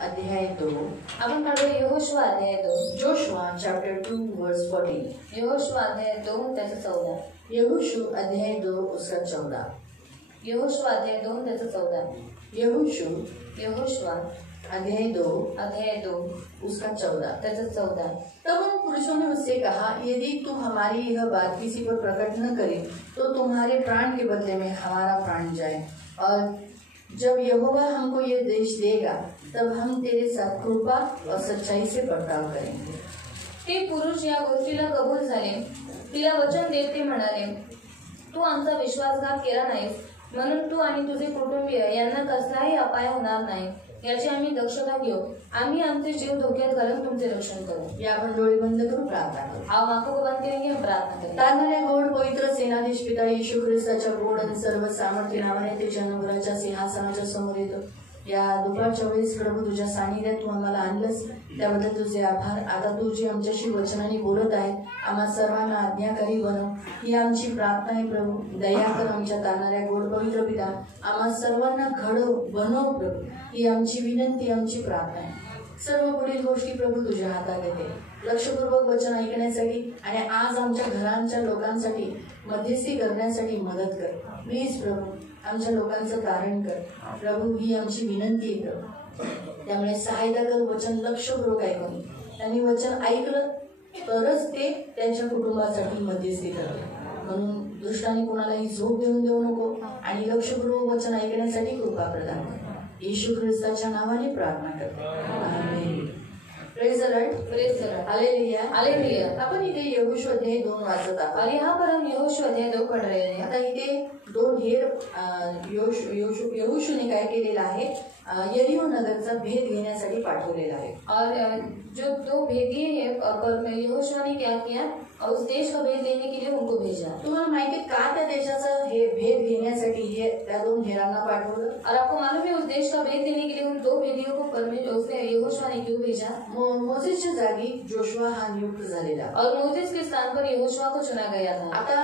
अध्याय 2 आपण काढूया यहोशुआ अध्याय 2. जोशुआ चॅप्टर 2 वर्स 14. यहोशुआ अध्याय 2 त्याचं 14. यहोशू अध्याय 2 उसका 14. यहोशुआ अध्याय 2 त्याचं 14. यहोशुआ अध्याय 2 उसका 14 त्याचं 14. तब उन पुरुषों ने उससे कहा, यदि तू हमारी यह बात किसी पर प्रकट न करे तो तुम्हारे प्राण के बदले में हमारा प्राण जाए, और जब यहोवा हमको ये देश देगा तब हम तेरे साथ कृपा और सच्चाई से बर्ताव करेंगे. ते पुरुष या गोष्टीला कबूल झाले. तिला वचन देत ते म्हणाले, तू आमचा विश्वासघात केला नाहीस, म्हणून तू आणि तुझे कुटुंबीय यांना कसलाही अपाय होणार नाही याची आम्ही दक्षता घेऊ. आम्ही आमचे जीव धोक्यात घालून तुमचे रक्षण करू. या आपण डोळे बंद करून प्रार्थना करू. आप आंखों को बंद करेंगे, हम प्रार्थना करेंगे. तारणाऱ्या गोड पवित्र सेनाधीश पिता येशू ख्रिस्ताच्या गोड आणि सर्व सामर्थ्य नावाने ते जन्मभराच्या सिंहासनाच्या समोर येतो. या दुपारच्या वेळेस प्रभू तुझ्या सानिध्यात तू आम्हाला आणलंस, त्याबद्दल तुझे आभार. आता तू जे आमच्याशी वचनाने बोलत आहे, आम्हा सर्वांना आज्ञाकारी बनव, ही आमची प्रार्थना आहे. प्रभू दया कर आमच्या तारणाऱ्या गोड पवित्र पिता, आम्हा सर्वांना घडव बनव प्रभू, ही आमची विनंती, आमची प्रार्थना आहे. सर्व पुढील गोष्टी प्रभू तुझ्या हातात येते. लक्षपूर्वक वचन ऐकण्यासाठी आणि आज आमच्या घरांच्या लोकांसाठी मध्यस्थी करण्यासाठी मदत कर. प्लीज प्रभू आमच्या लोकांचं कारण कर प्रभू, ही आमची विनंती आहे प्रभू. त्यामुळे सहायता कर. वचन लक्षपूर्वक ऐकून त्यांनी वचन ऐकलं तरच ते त्यांच्या कुटुंबासाठी मध्यस्थी करतात. म्हणून दुष्टाने कोणालाही झोप देऊ नको आणि लक्षपूर्वक वचन ऐकण्यासाठी कृपा प्रदान कर. येशू ख्रिस्ताच्या नावाने प्रार्थना करते, आमेन. Praise the Lord. Praise the Lord. हालेलुया. हालेलुया. आपण इथे यहोशू अध्याय 2 वाचत आहोत. और यहाँ पर हम यहोशू अध्याय 2 पढ़ रहे हैं. आता इथे दोन हेर यहोशूने काय केलेलं आहे, यरीहो नगरचा भेद घेण्यासाठी पाठवलेला आहे. और जो दो भेदिए हैं, पर यहोशुआ ने क्या किया, और उस देश का भेद लेने के लिए उनको भेजा. तुम्हाला माहिती का त्या देशाचा हे भेद घेण्यासाठी हे त्या दोन हेरांना पाठवलं? और आपको मालूम है उस देश का भेद लेने के लिए उन दो भेदियों को उसने यहोशुआ ने क्यों भेजा? मोसेसच्या जागी जोशुआ हा नियुक्त झालेला. और मोसेस के स्थान पर यहोशुआ को चुना गया था. आता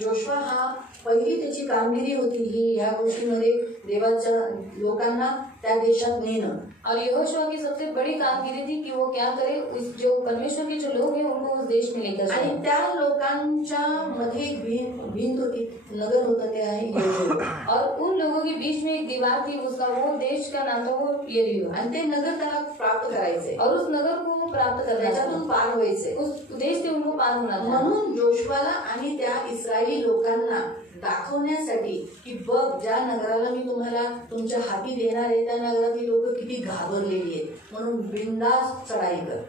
जोशुआ हा पहिली त्याची कामगिरी होती ही या गोष्टीमध्ये देवाच्या लोकांना त्या देशात नेणं. और यहोशुआ की सबसे बड़ी कामगिरी थी कि वो क्या करे, उस जो परमेश्वर के जो लोग हैं उनको उस देश में लेकर जाए. आणि त्या लोकांच्या मध्ये एक भिंत होती, नगर होतं, ते आहे यरीहो. और उन लोगों के बीच में एक दीवार थी, उसका वो देश का नाम था वो यरीहो. आणि ते नगर त्याला प्राप्त करायचे, और उस नगर को प्राप्त करना, त्याच्यातून पार व्हायचे, उस देश से उनको पार होना था. म्हणून जोशुआला आणि त्या इस्रायली लोकांना दाखवण्यासाठी की बघ ज्या नगराला मी तुम्हाला तुमच्या हाती देणार आहे त्या नगरातली लोक किती घाबरलेली आहेत, म्हणून बिंदास चढाई कर.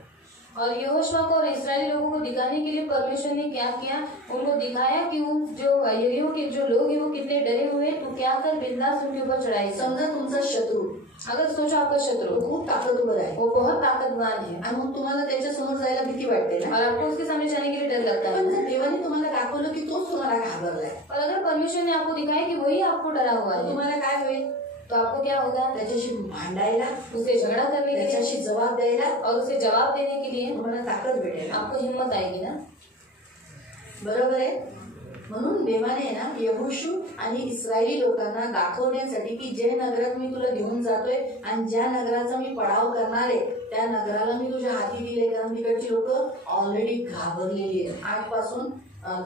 और यहोशुआ को और इस्राएली लोगों को दिखाने के लिए परमेश्वर ने क्या किया, उनको दिखाया कि उन जो यरीहो के जो लोग हैं वो कितने डरे हुए, तो क्या कर बिंदास उनके ऊपर चढ़ाई. समजा तुमचा शत्रू, अगर सोचो आपका शत्रु खूप ताकदवर आहे, वो बहुत ताकतवान है, आणि मग तुम्हाला त्याच्या समोर जायला भीती वाटते ना, और आपको उसके सामने जाने के लिए डर लगता है. पण जर देवाने तुम्हाला दाखवलं की तोच तुम्हाला घाबरलाय, और अगर परमेश्वर ने आपको दिखाया कि वही आपको डरा हुआ है, तुम्हाला काय होईल, तो आपको क्या होगा, त्याच्याशी भांडायला, उसे झगड़ा करने के लिए, त्याच्याशी जबाब द्यायला और उसे जवाब देने के लिए तुम्हाला ताकद भेटेल, आपको हिम्मत आएगी ना. बरोबर आहे. म्हणून देवाने ना यहोशू आणि इस्रायली लोकांना दाखवण्यासाठी की जे नगरात मी तुला घेऊन जातोय आणि ज्या नगराचा मी पडाव करणार आहे त्या नगराला मी तुझ्या हाती दिले, कारण तिकडची लोक ऑलरेडी घाबरलेली आहेत. 8 पासून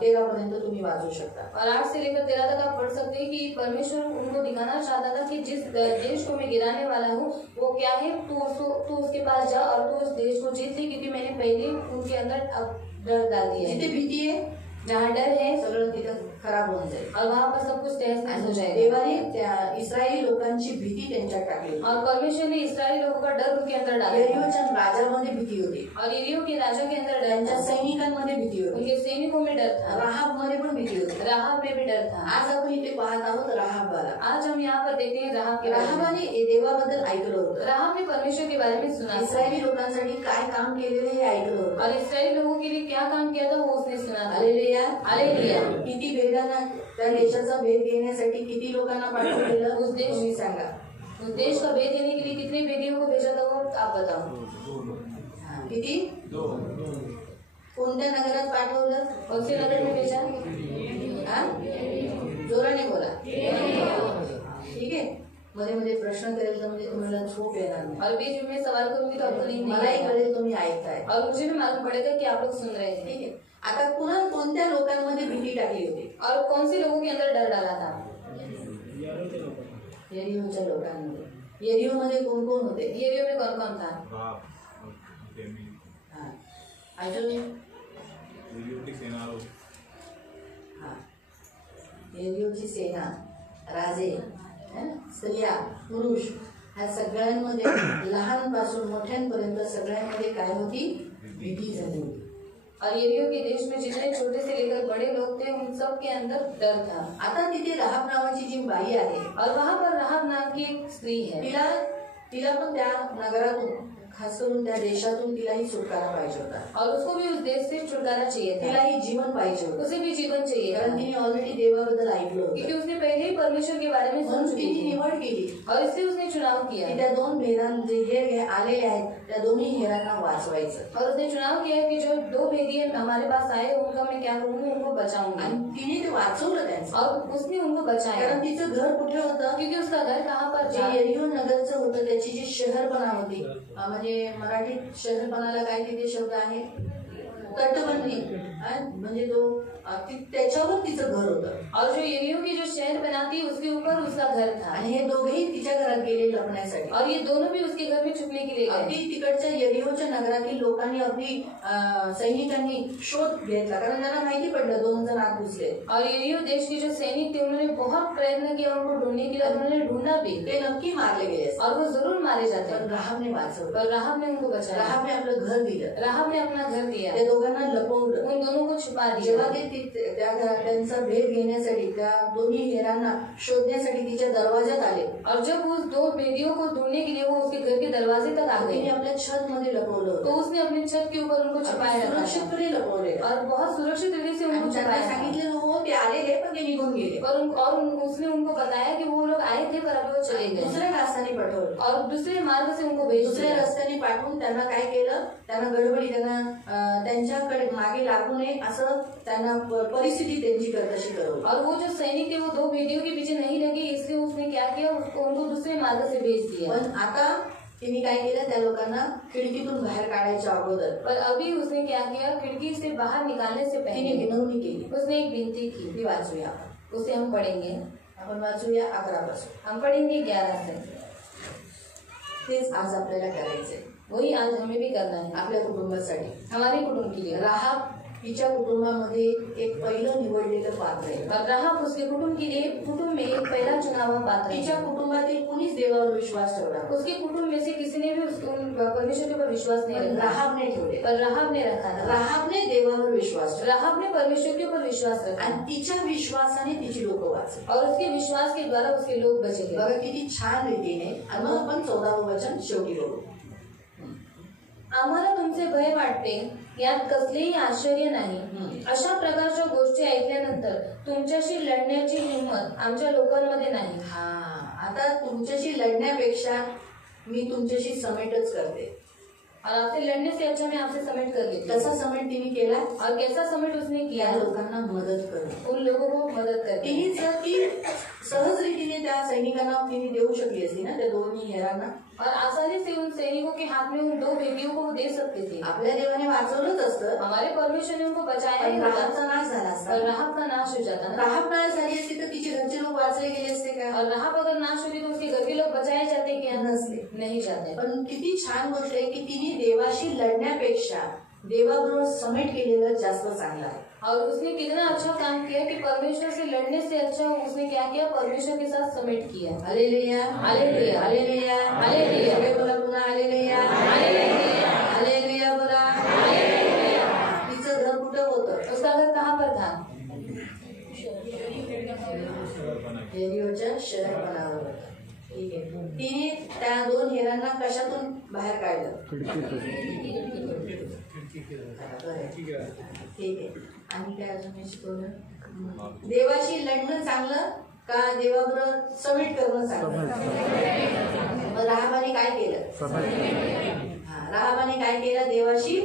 13 पर्यंत तुम्ही वाचू शकता. और 8 से लेकर 13 तक आप पढ़ सकते हैं कि परमेश्वर उनको दिखाना चाहता था कि जिस देश को मैं गिराने वाला हूँ वो क्या है, तू उसके पास जा और तू उस देश को जीत ले, क्योंकि मैंने पहले उनके अंदर अब डर डाल दिया है. जिथे भीती आहे, जहाँ डर है, सगळं तिथं खराब होऊन जाईल, और वहाँ पर सब कुछ तहस नहस हो जाएगा. देवाने त्या इस्रायली लोकांची भीती त्यांच्यात टाकली, और परमेश्वर ने इस्राएली लोगों का डर उनके अंदर डाला. यरीहोच्या राजामध्ये भीती होती, और यरीहो के राजा के अंदर डर त्यांच्या था, सैनिकांमध्ये भीती होती, उनके सैनिकों में डर था, राहाबमध्ये पण भीती होती. राहाब में भी डर था. आज आपण इथे पाहत आहोत राहाबाला. आज हम यहाँ पर देखते हैं राहाब के बारे में. राहाबाने देवाबद्दल ऐकलं होतं, राहाब ने परमेश्वर के बारे में सुना, इस्रायली लोकांसाठी काय काम केलेलं हे ऐकलं होतं, और इस्राएली लोगों के लिए क्या काम किया था वो उसने सुना था. हालेलुया. हालेलुया. किती भेदांना त्या देशाचा भेद घेण्यासाठी किती लोकांना पाठवलेलं उस देश- तुम्ही सांगा. उस देश का भेद देने के लिए कितने भेदियों को भेजा था वो आप बताओ. किती, कोणत्या नगरात पाठवलं, कौन से नगर में भेजा? जोराने बोला. ठीक आहे. मध्ये मध्ये प्रश्न करेल तर म्हणजे तुम्हाला झोप येणार नाही. और बीच में सवाल करूंगी तो आपको नींद नहीं मलाही आएगा. कळेल तुम्ही ऐकताय. और मुझे भी मालूम पड़ेगा कि आप लोग सुन रहे थे. ठीक आहे. आता पुन्हा कोणत्या लोकांमध्ये भीती टाकली होती? और कौन से लोगों के अंदर डर डाला था? येरिहोच्या लोकांमध्ये. येरिहोमध्ये कोण कोण होते? येरियो में कौन कौन था? हा. अजून हा. येरिहोची सेना, राजे, स्त्रिया, पुरुष ह्या सगळ्यांमध्ये लहानपासून मोठ्यांपर्यंत सगळ्यांमध्ये काय होती? भीती झाली होती. और येरियो के देश में जितने छोटे से लेकर बड़े लोग थे उन सब के अंदर डर था. आता तिथे राहाब नावाची जी बाई आहे और वहाँ पर राहब नाम की एक स्त्री है. तिला पण त्या नगरातून खास करून त्या देशातून तिलाही सुटकारा पाहिजे होता. और उसको भी उस देश से छुटकारा चाहिए था. तिलाही जीवन पाहिजे होतं. उसे भी जीवन चाहिए था. कारण तिने ऑलरेडी देवाबद्दल ऐकलं होतं. क्योंकि उसने पहले ही परमेश्वर के बारे में सुन म्हणून चुकी तिने थी. निवड केली और इसलिए उसने चुनाव किया. की त्या दोन भेदां जे हेर आलेले आहेत त्या दोन्ही हेरांना वाचवायचं. और उसने चुनाव किया कि जो दो भेदिए हमारे पास आए उनका मैं क्या करूंगी, उनको बचाऊंगी. आणि तिने ते वाचवलं त्यांचं. और उसने उनको बचाया. कारण तिचं घर कुठे होतं? क्योंकि उसका घर कहाँ पर जे था? येरिहो नगरचं होतं त्याची जी शहरपणा होती, म्हणजे मराठीत शहरपणाला काय तिथे शब्द आहे? तटबंदी. म्हणजे तो त्याच्यावर तिचं घर होतं. और जो येरिहो की जो शहर बना थी उसके ऊपर उसका घर था. आणि हे दोघेही तिच्या घरात गेले लपण्यासाठी. और ये दोनों भी उसके घर में छुपने के लिए गए. अगदी तिकडच्या येरिहोच्या नगरातील लोकांनी अगदी सैनिकांनी शोध घेतला कारण त्यांना माहिती पडलं 2 जण आत घुसले. और येरिहो देश के जो सैनिक थे उन्होंने बहुत प्रयत्न किया उनको ढूंढने के लिए. उन्होंने ढूंढा भी. ते नक्की मारले गेले और वो जरूर मारे जाते. पण राहाबने वाचवलं. पर राहब ने उनको बचाया. राहाबने आपलं घर दिलं. राहब ने अपना घर दिया. त्या दोघांना लपवलं. उन दोनों को छुपा दिया. जेव्हा ते त्यांचा भेद घेण्यासाठी त्या दोन्ही हेरांना शोधण्यासाठी तिच्या दरवाजात आले. और जब उस दो भेदियों को ढूंढने के लिए वो उसके घर के दरवाजे तक आ तिने गए आपल्या छत मध्ये लपवलं तो उसने अपने छत के ऊपर उनको छुपाया रखा था. सुरक्षितपणे लपवले. और बहुत सुरक्षित तरीके से उनको त्यांना छुपाया था. सांगितलेलं हो ते आलेले पण ते निघून गेले. उसने उनको बताया कि वो लोग आए थे पर अभी वो चले गए. दुसऱ्या रस्त्याने पाठवलं. और दूसरे मार्ग से उनको भेज दुसऱ्या दिया. रस्त्याने पाठवून त्यांना काय केलं? त्यांना गडबडी त्यांना त्यांच्याकडे मागे लागू नये असं त्यांना परिस्थिती त्यांची तशी करवली. और वो जो सैनिक थे वो दो भेदियों के पीछे नहीं लगे इसलिए उसने क्या किया उनको दूसरे मार्ग से भेज दिया. पण आता तिने काय केलं? त्या लोकांना खिडकीतून बाहेर काढायच्या अगोदर पर अभी उसने क्या किया खिड़की से बाहर निकालने से तिने पहले विनवणी केली. उसने एक विनती की. ती वाचूया आपण. उसे हम पढ़ेंगे. आपण वाचूया 11 पासून. हम पढ़ेंगे 11 से. तेच आज आपल्याला करायचंय. वही आज हमें भी करना है आपल्या कुटुंबासाठी. हमारे कुटुंब के लिए. राहाब तिच्या कुटुंबामध्ये एक पहिलं निवडलेलं पात्र आहे. और राहाब उसके कुटुंब के लिए कुटुंब में एक पहला चुनावा पात्र है. तिच्या कुटुंबातील कुणीच देवावर विश्वास ठेवला. उसके कुटुंब में से किसी ने भी परमेश्वर के ऊपर विश्वास नहीं रखा. राहाबने ठेवले. पर राहाब ने रखा था. राहाबने देवावर विश्वास ठेवला. राहाब ने परमेश्वर के ऊपर विश्वास रखा. आणि तिच्या विश्वासाने तिची लोक वाचली. और उसके विश्वास के द्वारा उसके लोग बचे गए. बघा किती छान रीतीने. आणि मग आपण 14वं वचन शेवटी बघू. आम्हाला तुमचे भय वाटते यात कसलेही आश्चर्य नाही. अशा प्रकारच्या गोष्टी ऐकल्यानंतर तुमच्याशी लढण्याची हिंमत आमच्या लोकांमध्ये नाही. आता तुमच्याशी लढण्यापेक्षा मी तुमच्याशी समेटच करते. और आपसे लड़ने से अच्छा मैं आपसे समेट कर लेती. कसा समेट तिने केला? और कैसा समेट उसने किया? लोकांना मदत करून. उन लोगों को मदत करते. तिने जर ती सहज रीतीने त्या सैनिकांना तिने देऊ शकली असती ना त्या दोन्ही हेरांना. और आसानी से उन सैनिकों के हाथ में उन दो भेदियों को दे सकते थे. आपल्या देवाने वाचवलंच असतं. हमारे परमेश्वर ने उनको बचाया ही होता. राहाबचा नाश झाला असता. और राहाब का नाश हो जाता ना. राहाब नाश झाली असती तर तिचे घरचे लोक वाचले गेले असते का? और राहाब अगर नाश होती तो उसके घर के लोग बचाए जाते क्या? नसते. नहीं जाते. पण किती छान गोष्ट आहे की तिने देवाशी लढण्यापेक्षा देवाबरोबर समेट केलेलं जास्त चांगलं आहे. और उसने कितना अच्छा काम किया कि परमेश्वर से लड़ने से अच्छा उसने क्या किया परमेश्वर के साथ समेट किया. Hallelujah hallelujah hallelujah hallelujah. सगळे बोला पुन्हा हालेलुया हालेलुया हालेलुया बोला हालेलुया. तिचं घर कुठं होतं? उसका घर कहाँ पर था? येरिहोच्या शहरपणावर होतं. ठीक आहे. तिने त्या दोन हेरांना कशातून बाहेर काढलं? ठीक आहे. आणि काय अजून मी शिकवलं? देवाशी लढणं चांगलं का देवाबरोबर समेट करणं चांगलं? मग राहाबाने काय केलं? राहाबाने काय केलं? देवाशी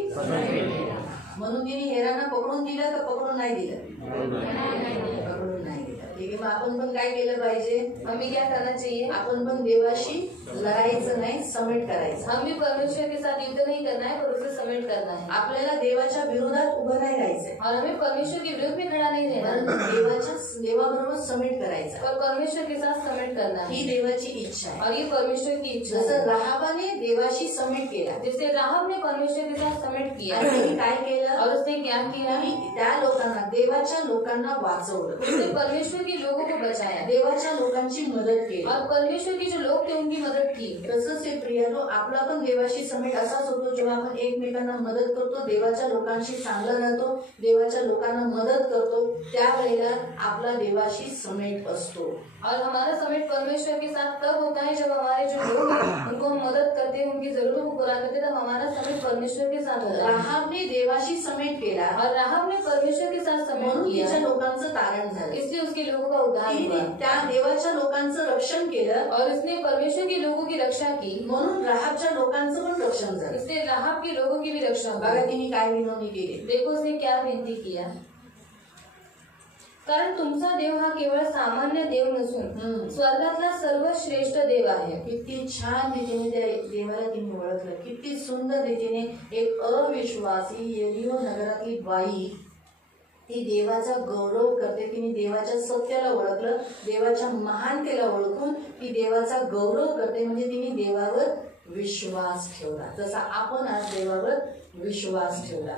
म्हणून तिने हेरांना पकडून दिलं का पकडून नाही दिलं? पकडून नाही दिलं. ठीक है, मग आपण पण काय केलं पाहिजे? हमें क्या करना चाहिए? आपण पण देवाशी लढायचं नाही, समेट करायचं. हम भी परमेश्वर के साथ युद्ध नहीं करना है पर उसे समेट करना है. आपल्याला देवाच्या विरोधात उभं नाही राहायचंय और हमें परमेश्वर के विरुद्ध भी खड़ा नहीं रहना, देवाबरोबर समेट करायचं. पर परमेश्वर के साथ समेट करना है. ही देवाची इच्छा आहे. और ये परमेश्वर की इच्छा जसं है. राहाबाने देवाशी समेट केला, जैसे राहब ने परमेश्वर के साथ समेट किया आणि तिने काय केलं? और उसने क्या किया? तिने त्या लोकांना, देवाच्या लोकांना वाचवलं, उसने परमेश्वर के लोगों को बचाया देवाच्या लोकांची मदत केली. और परमेश्वर के जो लोग थे उनकी मदत की. तसंच हे प्रियानो, आपला पण देवाशी समेट असाच होतो जेव्हा आपण एकमेकांना मदत करतो, देवाच्या लोकांशी चांगलं राहतो, देवाच्या लोकांना मदत करतो, त्यावेळेला आपला देवाशी समेट असतो. और हमारा समेट परमेश्वर के साथ तब होता है जब हमारे जो लोग हैं उनको हम मदद करते हैं, उनकी जरूरतों को पूरा करते हैं, तब हमारा समेट परमेश्वर के साथ होता है. राहाबने देवाशी समेट केला और राहब ने परमेश्वर के साथ समेट म्हणून किया, तिच्या लोकांचं तारण झालं. इसलिए उसके लोगों का उद्धार तिने हुआ त्या देवाच्या लोकांचं रक्षण केलं और उसने परमेश्वर के लोगों की रक्षा की, म्हणून राहाबच्या लोकांचं पण रक्षण झालं. इसलिए राहब के लोगों की भी रक्षा बघा हुई. तिने काय विनवणी केली. देखो उसने क्या विनंती किया. कारण तुमचा देव हा केवळ सामान्य देव नसून स्वर्गातला सर्वश्रेष्ठ देव आहे. किती छान रीतीने त्या देवाला तिने ओळखलं, किती सुंदर रीतीने एक अविश्वासी यरीहो नगरातली बाई ती देवाचा गौरव करते. तिने देवाच्या सत्याला ओळखलं, देवाच्या महानतेला ओळखून ती देवाचा गौरव करते. म्हणजे तिने देवावर विश्वास ठेवला, जसा आपण आज देवावर विश्वास ठेवला.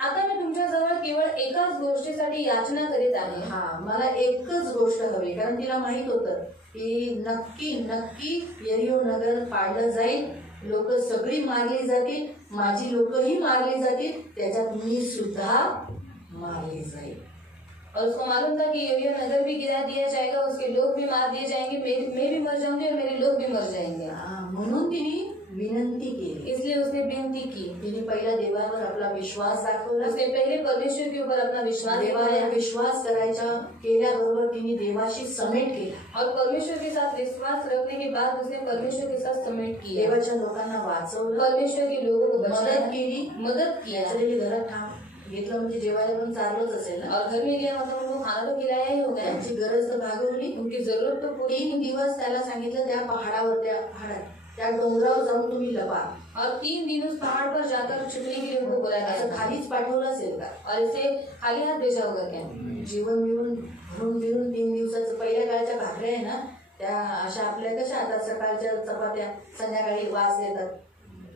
आता मी तुमच्याजवळ केवळ एकाच गोष्टीसाठी याचना करीत आहे. हा, मला एकच गोष्ट हवी, कारण तिला माहित होतं की नक्की नक्की यरीहो नगर पाडलं जाईल, लोक सगळी मारली जातील, माझी लोकही मारली जातील, त्याच्यात मी सुद्धा मारली जाईल. और उसको मालूम था कि यरीहो नगर भी गिरा दिया जाएगा, उसके लोग भी मार दिए जाएंगे, मैं भी मर जाऊंगी और मेरे लोग भी मर जाएंगे. म्हणून तिने विनंती केली, इसलिए उसने विनती की. तिने पहिला देवावर आपला विश्वास दाखवला. उसने पहले परमेश्वर के ऊपर अपना विश्वास देवावर दिखाया विश्वास करायचा केल्याबरोबर तिने देवाशी समेट केला. और परमेश्वर के साथ विश्वास रखने के बाद उसने परमेश्वर के साथ समेट किया. देवाच्या लोकांना वाचवलं, परमेश्वर के लोगों को बचाया, मदत केली, मदत किया. घरात घेतलं म्हणजे जेवायला पण चाललंच असेल ना. और घर में लिया मतलब उनको खाना तो खिलाया ही होगा. त्यांची गरज तर भागवली, उनकी जरूरत तो पूरी. 3 दिवस त्याला सांगितलं त्या पहाडावर, त्या डोंगरावर जाऊन तुम्ही लपा. और 3 दिन उस पहाड़ पर जाकर छुपने के लिए उनको बोला गया. असं खालीच पाठवलं असेल का? और इसे खाली हाथ भेजा होगा क्या? जीवन बिवून भरून बिरून 3 दिवसाचं. पहिल्या काळच्या भाकऱ्या आहे ना, त्या अशा आपल्या कशा आता सकाळच्या चपात्या संध्याकाळी वास देतात.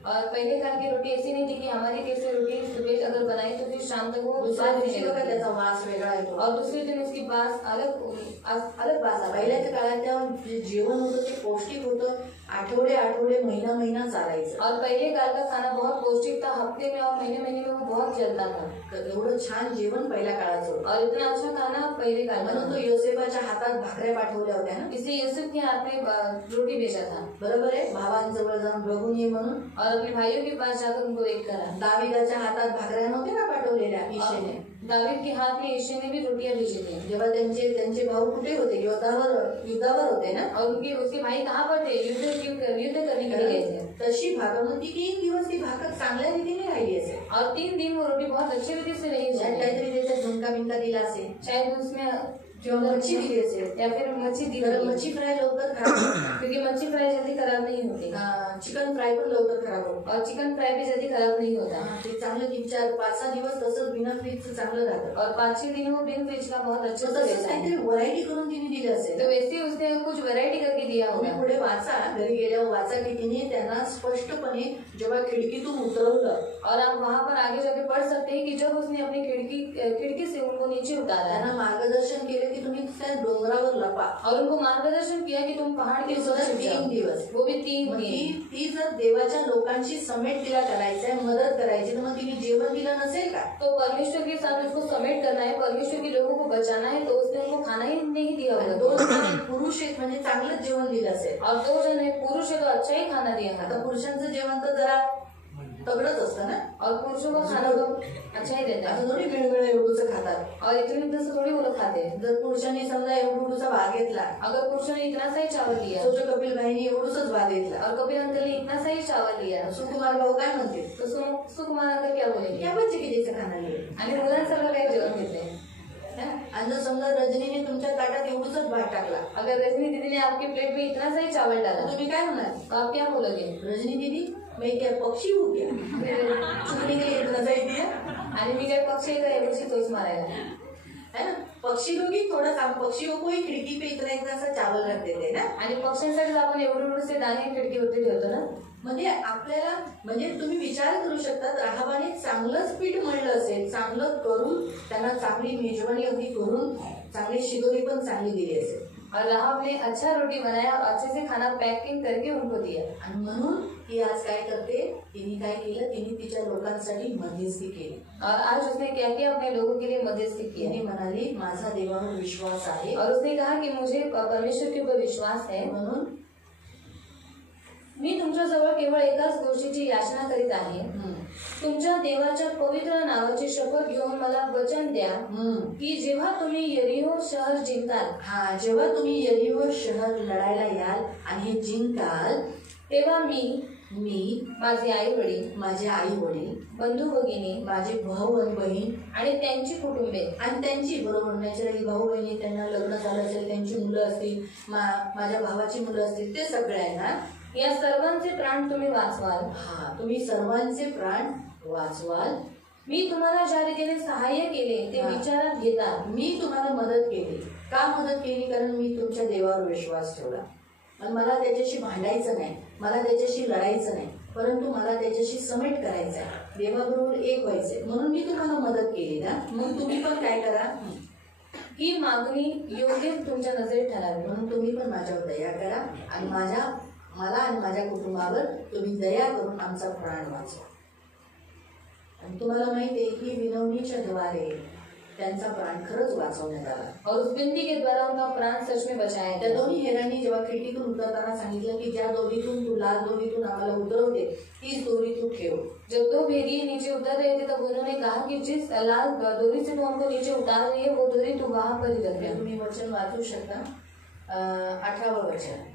और पहले काल की रोटी ऐसी नहीं थी कि हमारी कैसे रोटी सुबह अगर बनाई तो फिर शाम तक वो दुसऱ्या दिवशी बघा त्याचा वास वेगळा येतो, और दूसरे दिन उसकी बास अलग बास. पहिल्याच्या काळात जे जेवण होतं ते पौष्टिक होतं, आठवडे महिना चालायचं. और पहले काल का खाना बहुत पौष्टिक था, हफ्ते में और महीने में वो बहुत चलता था. एवढं छान जेवण पहिल्या काळाचं होतं. और इतना अच्छा खाना पहले काल में. म्हणून तो योसेफाच्या हातात भाकऱ्या पाठवल्या होत्या ना, इसलिए यूसुफ के हाथ में रोटी भेजा था. बरोबर आहे, भावांजवळ जाऊन बघून ये म्हणून. और अपने भाइयों के पास जाकर उनको एक करा. दाविदाच्या हातात भाकऱ्या नव्हत्या ना पाठवलेल्या ईशेने. दावीद के हाथ में ईशे ने भी रोटियां भेजी थी. जेव्हा त्यांचे भाऊ कुठे होते? युद्धावर होते ना. और उसके भाई कहाँ पर थे? युद्ध करने के लिए गए थे. तशी भाकर मग ती 3 दिवस ती भाकर चांगल्या रीतीने राहिली असेल. और 3 दिन वो रोटी बहुत अच्छी रीति से रही. काहीतरी त्याच्यात झुणका बिंका दिला असेल, शायद उसमें किंवा मच्छी दिली असेल, या फिर मच्छी दी. मच्छी फ्राय लवकर खराब, क्योंकि मच्छी फ्राई जल्दी खराब नहीं होती. चिकन फ्राय पण लवकर खराब होतं. और चिकन फ्राई भी जल्दी खराब नहीं होता. ते चांगलं 3-4-5-6 दिवस तसंच बिना फ्रीजचं चांगलं राहतं. और 5-6 दिन वो बिन फ्रिज का बहुत अच्छे से तसंच काहीतरी व्हरायटी करून तिने दिलं असेल. तो वैसे उसने कुछ वैरायटी करके दिया होगा. पुढे वाचा, घरी गेल्यावर वाचा की तिने त्यांना स्पष्टपणे जेव्हा खिडकीतून उतरवलं. और आप वहाँ पर आगे जाके पढ़ सकते हैं कि जब उसने अपनी खिड़की से उनको नीचे उतारा, त्यांना मार्गदर्शन केलं की तुम्ही डोंगरावर लपा. और उनको मार्गदर्शन किया कि तुम पहाड़ के ऊपर 3 दिवस, वो भी 3 दिन. ती जर देवाच्या लोकांची समेट तिला करायचंय, मदत करायची, तर मग तिने जेवण दिलं नसेल का? तो परमेश्वर के साथ उसको समेट करना है, परमेश्वर के लोगों को बचाना है, तो उसने उनको खाना ही नहीं दिया होगा. 2 जण पुरुष आहेत म्हणजे चांगलंच जेवण दिलं असेल. और 2 जन है पुरुष है तो अच्छा ही खाना दिया. आता पुरुषांचं जेवण तर जरा तगडच असतं ना. और पुरुषों का खाना तो अच्छा ही रहता है. असं थोडी वेगवेगळं एवढूचं खातात. और इतने थोड़ी वो लोग खाते हैं. जर पुरुषांनी समजा एवढूचा भाग घेतला, अगर पुरुषों ने इतना सा ही चावल लिया, तो कपिल भाईनी एवढूच भाग घेतला, और कपिल अंकल ने इतना सा ही चावल लिया, सुकुमार भाऊ काय म्हणते? तो सुकुमार अंकल क्या बोलेंगे? क्या बच्चे की जैसे खाना लिहिलं. आणि मुलांसारखं काय जेवण घेतलंय? आणि जर समजा रजनीने तुमच्या ताटात एवढंच भात टाकला, अगर रजनी दीदी ने आपके प्लेट में इतना सा ही चावल डाला, तुम्ही काय म्हणाल? तो आप क्या बोलोगे? रजनी दीदी मैं क्या पक्षी हूँ क्या? चुकने के लिए इतना सा ही दिया. आणि मी काय पक्षी आहे का एवढी तोच मारायला है ना. पक्षी लोग ही थोड़ा सा, पक्षियों को ही खिड़की पे इतना सा चावल रख देते ना. आणि पक्ष्यांसाठी आपण एवढे दाणे खिडकीवरती ठेवतो ना. म्हणजे आपल्याला, म्हणजे तुम्ही विचार करू शकता, राहाबाने चांगलंच पीठ मळलं असेल, चांगलं करून त्यांना चांगली मेजवानी अगदी करून चांगली शिदोरी पण चांगली दिली असेल. और राहब ने अच्छा रोटी बनाया और अच्छे से खाना पैकिंग करके उनको दिया. आणि म्हणून ती आज काय करते, तिने काय केलं, तिने तिच्या लोकांसाठी मध्यस्थी केली. और आज उसने क्या किया, अपने लोगों के लिए मध्यस्थी किया. तिने म्हणाली माझा देवावर विश्वास आहे, और उसने कहा कि मुझे परमेश्वर के ऊपर विश्वास है, म्हणून मी तुमच्याजवळ केवळ एकाच गोष्टीची याचना करीत आहे. तुमच्या देवाच्या पवित्र नावाची शपथ घेऊन मला वचन द्या की जेव्हा तुम्ही यरीहो शहर जिंकाल, जेव्हा तुम्ही यरीहो शहर लढायला याल आणि हे जिंकाल, तेव्हा मी माझे आई वडील, बंधू भगिनी, माझे भाऊ आणि बहीण आणि त्यांची कुटुंबे आणि त्यांची, बरोबर नॅचरली भाऊ बहिणी, त्यांना लग्न झालं असेल, त्यांची मुलं असतील, माझ्या भावाची मुलं असतील, ते सगळ्यांना, या सर्वांचे प्राण तुम्ही वाचवाल. तुम्ही सर्वांचे प्राण वाचवाल. मी तुम्हाला ज्या रीतीने सहाय्य केले ते विचारात घेता. मी तुम्हाला मदत केली. का मदत केली? कारण मी तुमच्या देवावर विश्वास ठेवला. आणि मला त्याच्याशी भांडायचं नाही, मला त्याच्याशी लढायचं नाही, परंतु मला त्याच्याशी समेट करायचं आहे, देवाबरोबर एक व्हायचंय, म्हणून मी तुम्हाला मदत केली ना. मग तुम्ही पण काय करा, ही मागणी योग्य तुमच्या नजरेत ठरावी. म्हणून तुम्ही पण माझ्यावर दया करा आणि मला आणि माझ्या कुटुंबावर तुम्ही दया करून आमचा प्राण वाचवा. आणि तुम्हाला माहिती आहे की विनवणीच्या द्वारे त्यांचा प्राण खरंच वाचवण्यात आला. और उस विनती के द्वारा उनका प्राण सच में बचाया. त्या दोन्ही हेरांनी जेव्हा खिडकीतून उतरताना सांगितलं की ज्या दोरीतून तू लाल दोरीतून आम्हाला उतरवते तीच दोरी तू ठेव. जब दो भेड़िए नीचे उतर रहे थे तब उन्होंने कहा कि जिस लाल डोरी से तू हमको नीचे उतार रही है वो डोरी तू वहां पर ही रख. तुम्ही वचन वाचू शकता. 18वं वचन.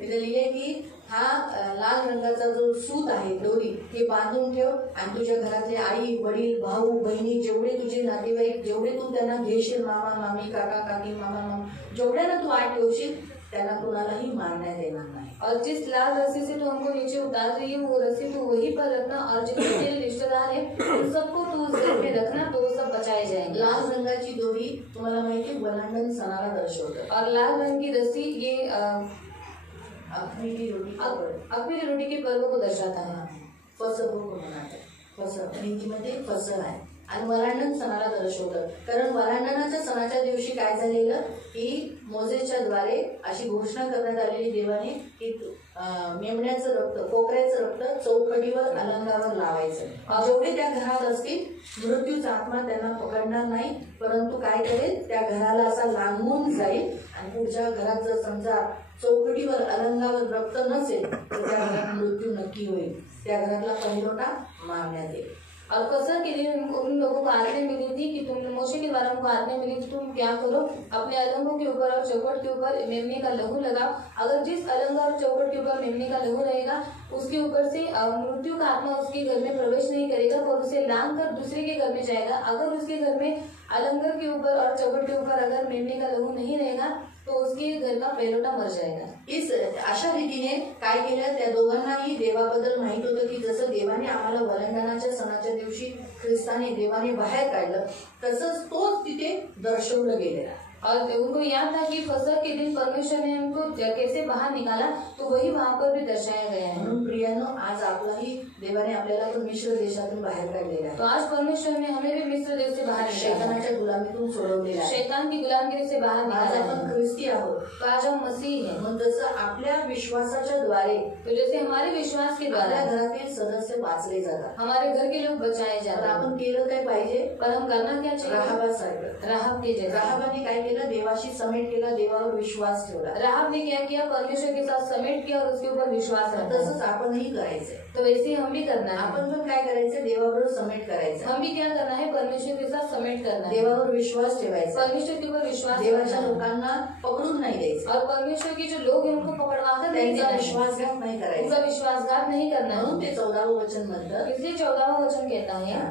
तिथे लिहिले की हा लाल रंगाचा जो सूत आहे, दोरी, हे बांधून ठेव आणि तुझ्या घरातले आई वडील भाऊ बहिणी जेवढे तुझे नातेवाईक, जेवढे तू त्यांना घेशील, मामा मामी काका काकी मामा मामी, जेवढ्याला तू आत ठेवशील त्यांना कुणालाही मारण्यात येणार नाही. और जिस लाल रस्सी से तू हमको नीचे उतार रही है वो रस्सी तू वहीं पर रखना और जितने तेरे रिश्तेदार है उन सबको तू उस घर में रखना, तो वो सब बचाए जाएंगे. लाल रंगाची दोरी तुम्हाला माहिती वलांडण सणाला दर्शवतं. और लाल रंग की रस्सी ये अखमीरी रोटी के पर्व को दर्शाता है. फसल म्हणतात. फसल हिंदीमध्ये फसल आहे आणि वलांडण सणाला दर्शवतं. कारण वलांडणाच्या सणाच्या दिवशी काय झालेलं की मोजेच्या द्वारे अशी घोषणा करण्यात आलेली देवाने की मेमण्याचं रक्त, कोकऱ्याचं रक्त चौकटीवर अलंगावर लावायचं. जेवढे त्या घरात असतील मृत्यूचा आत्मा त्यांना पकडणार नाही, परंतु काय करेल, त्या घराला असा लागून जाईल आणि पुढच्या घरात जर समजा चौकटीवर अलंगावर रक्त नसेल तर त्या घरात मृत्यू नक्की होईल. त्या घरातला पहिलोटा मारण्यात येईल. और कसर के लिए उन लोगों को आज्ञा मिली थी कि तुम, मोशे के द्वारा उनको आज्ञा मिली थी तुम क्या करो, अपने अलंगों के ऊपर और चौकट के ऊपर मेमने का लहू लगाओ. अगर जिस अलंग और चौकट के ऊपर मेमने का लहू रहेगा उसके ऊपर से मृत्यु का आत्मा उसके घर में प्रवेश नहीं करेगा और उसे लांग कर दूसरे के घर में जाएगा. अगर उसके घर में अलंगर के ऊपर और चौकट के ऊपर अगर मेमने का लहू नहीं रहेगा तो उसके घर का पहिलोटा मर जाएगा. इस अशा रीतीने काय केलं, त्या दोघांनाही देवाबद्दल माहित होतं की जसं देवाने आम्हाला वलांडणाच्या सणाच्या दिवशी ख्रिस्ताने देवाने बाहेर काढलं तसंच तोच तिथे दर्शवलं गेलेला. और उनको याद था कि फसह के दिन परमेश्वर ने उनको कैसे बाहर निकाला, तो वही वहाँ पर भी दर्शाया गया है. म्हणून प्रियानो आज आपलाही देवाने आपल्याला पण मिश्र देशातून बाहेर काढलेला आहे. तो आज परमेश्वर ने हमें भी मिस्र देश से बाहर निकाला, शैतानाच्या गुलामीतून सोडवलेला आहे, शैतान की गुलामगिरी से बाहर निकाला. आज आपण ख्रिस्ती आहोत, तो आज हम मसीह हैं. मग जसं आपल्या विश्वासाच्या द्वारे, तो जैसे हमारे विश्वास के द्वारा आपल्या घरातील सदस्य वाचले जातात, हमारे घर के लोग बचाए जाते तर हैं. आपण केलं काय पाहिजे, पर हम करना क्या चाहिए, राहाबासारखं. राहब के जैसे. राहाबाने काय केलं, देवाशी समेट केला, देवावर विश्वास ठेवला. राहब ने क्या किया, परमेश्वर के साथ समेट किया और उसके ऊपर विश्वास रखा. तसंच आपणही करायचंय. तो वैसे हम भी करना है. आपण पण काय करायचं, देवाबरोबर समेट करायचं. हम भी क्या करना है, परमेश्वर के साथ समेट करना है, देवावर विश्वास ठेवायचा, परमेश्वर के ऊपर विश्वास देवाच्या रखना है. लोकांना पकडून नहीं द्यायचं, और परमेश्वर के जो लोग हैं उनको पकड़वाकर नहीं त्यांचा जाना है, विश्वासघात नाही उनका करायचा. विश्वासघात नहीं करना है. म्हणून ते 14वं वचन म्हणतं, इसलिए 14वां वचन कहता है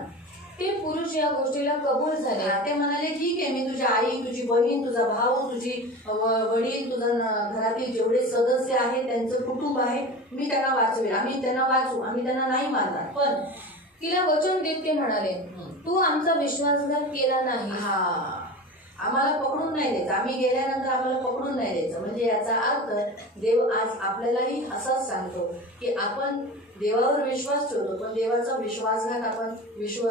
ते पुरुष या गोष्टीला कबूल झाले. ते म्हणाले ठीक आहे, मी तुझी आई, तुझी बहीण, तुझा भाऊ, तुझी वडील, तुझा घरातील जेवढे सदस्य आहेत त्यांचं कुटुंब आहे, मी त्यांना वाचवेल, आम्ही त्यांना वाचू, आम्ही त्यांना नाही मारणार. पण तिला वचन देत ते म्हणाले, तू आमचा विश्वासघात केला नाही. आम्हाला पकडून नाही द्यायचं, आम्ही गेल्यानंतर आम्हाला पकडून नाही द्यायचं. म्हणजे याचा अर्थ देव आज आपल्यालाही असंच सांगतो की आपण देवावर विश्वास ठेवतो, पण देवाचा विश्वासघात आपण येशू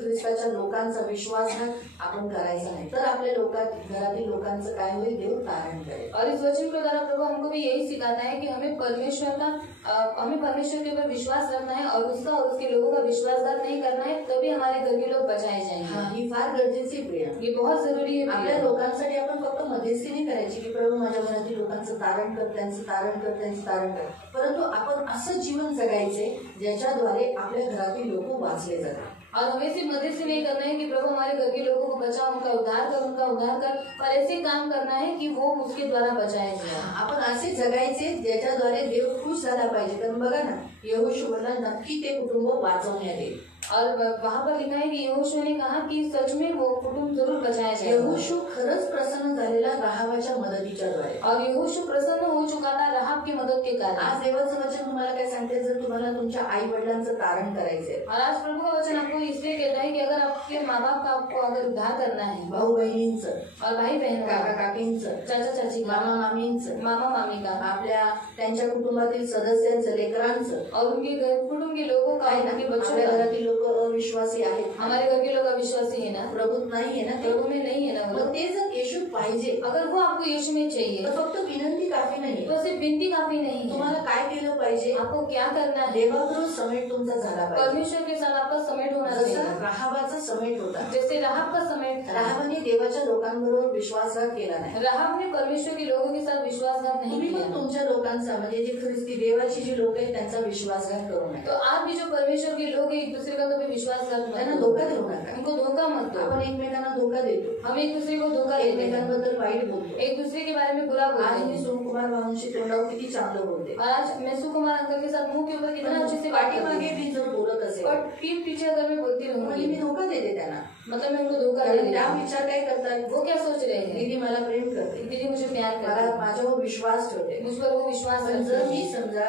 ख्रिस्ताच्या लोकांचा विश्वासघात आपण करायचा नाही, तर आपल्या घरातील लोकांचं काय होईल, देव तारण करेल. और इस वचन के द्वारा प्रभु हमको भी यही सिखाता है कि हमें परमेश्वर के ऊपर विश्वास रखना है और उसका और उसके लोगों का विश्वासघात नहीं करना है, तभी हमारे घर के लोग बचाए जाएंगे. ही फार गरजेची प्रिया, ये बहुत जरूरी है. आपल्या लोकांसाठी आपण फक्त मध्यस्थी नाही करायची की प्रभू माझ्या घरातील लोकांचं तारण कर, त्यांचं तारण कर, त्यांचं तारण कर, परंतु आपण असं जीवन जगायचे ज्याच्याद्वारे आपल्या घरातील लोक वाचले जातात. और हमें सिर्फ मदद से नहीं करना है कि प्रभु हमारे घर के लोगों को बचा, उनका उद्धार कर, पर ऐसे काम करना है कि वो उसके द्वारा बचाए जाए. आपण असे जगायचे ज्याच्याद्वारे देव खुश झाला पाहिजे. कारण बघा ना, यहोशूला नक्की ते कुटुंब वाचवण्यात येईल. और वहाँ पर लिखा है कि यहोशू ने कहा कि सच में वो कुटुंब जरूर बचाया जाए. यहोशू खरंच प्रसन्न झालेला राहाबाच्या मदतीच्या द्वारे. और यहोशू प्रसन्न हो चुका था राहाब की मदद के कारण. आज देवाचं वचन तुम्हाला काय सांगते, जर तुम्हाला तुमच्या आई वडिलांचं तारण करायचंय, और आज प्रभु का वचन आपको इसलिए कहता है कि अगर आपके माँ बाप का आपको अगर उद्धार करना है, भाऊ बहिणींचं और भाई बहन, काका काकींचं, चाचा चाची, मामा मामींचं, मामा मामी का, आपल्या त्यांच्या कुटुंबातील सदस्यांचं, लेकरांचं, और उनके घर कुटुंब के लोगों का, उनके बच्चों का. घरातील लोक अविश्वासी आहेत, हमारे घर के लोग अविश्वासी है ना, प्रभुत नाही है ना, प्रभु में नहीं है ना. मग ते जर येशू पाहिजे, अगर वो आपको यीशु में चाहिए तर फक्त विनंती काफी नाही, तो सिर्फ विनती काफी नहीं है. तुम्हाला काय केलं पाहिजे, आपको क्या करना है, देवाबरोबर समेट तुमचा झाला पाहिजे. परमेश्वर के साथ आपका समेट होना चाहिए. जसं राहाबाचा समेट होता, जैसे राहाब का समेट था. राहाबाने देवाच्या लोकांबरोबर विश्वासघात केला नाही. राहाब ने परमेश्वर के लोगों के साथ विश्वासघात नहीं तुम्ही किया. पण तुमच्या लोकांचा, म्हणजे जे ख्रिस्ती देवाची जी लोक आहेत त्यांचा विश्वासघात करू नये. तो आप भी जो परमेश्वर के लोग हैं, एक दूसरे का कभी विश्वासघात त्यांना मत धोका देऊ नका. उनको धोखा मत दो. आपण एकमेकांना धोका देतो, हम एक दूसरे को धोखा देते हैं, एकमेकांबद्दल वाईट बोलतो. एक दूसरे के बारे में बुरा बोलते आज मी हैं. सोमकुमार भाऊंशी तोंडावर किती चांगलं बोलते, और आज मैं सुकुमार अंकल के साथ मुंह के ऊपर कितना अच्छे से बात करती पाठीमागे हूँ, मी जर बोलत असेल और पीठ पीछे अगर मैं बोलती म्हणजे रहूंगी, मी धोका देते त्यांना. मतलब मैं उनको धोखा दे कारण रही त्या हूँ. विचार काय करतात, वो क्या सोच रहे हैं, दीदी मला प्रेम करते, दीदी मुझे प्यार मला करते, माझ्यावर विश्वास ठेवते. मुझ पर वो विश्वास पण करते जर हैं. मी समजा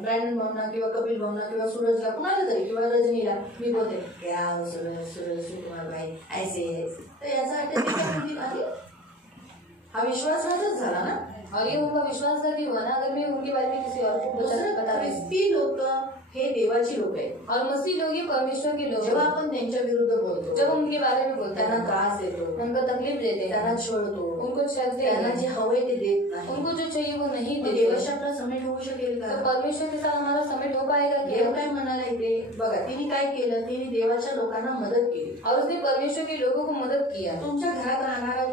ब्रँडन भावना किंवा कपिल भावना किंवा सूरजला कुणाला तरी किंवा रजनीला मी बोलते क्या सूरज सुकुमार भाई ऐसे है, तर याचा अर्थ ते काय म्हणतील, अरे हा विश्वासघातच झाला ना. और ये उनका विश्वासघात ही हुआ ना, अगर मैं उनके बारे में किसी और को बता रही. ख्रिस्ती लोक हे देवाची लोक आहेत, और मसीह लोग ये परमेश्वर के लोग जेव्हा हैं. आपण त्यांच्या विरुद्ध बोलतो, जब हम उनके बारे में बोलते त्यांना हैं, त्रास देतो, उनको तकलीफ देते हैं, त्यांना छळतो, उनको छलते त्यांना हैं, जे हवंय ते देत नाही, उनको जो चाहिए वो नहीं मग देते. देवाशी आपला समेट होऊ शकेल तो का. परमेश्वर के साथ हमारा समेट हो पाएगा देव क्या. काय म्हणाला इथे बघा, तिने काय केलं, तिने देवाच्या लोकांना मदत केली. और उसने परमेश्वर के लोगों को मदद किया. तुमच्या घरात राहणारा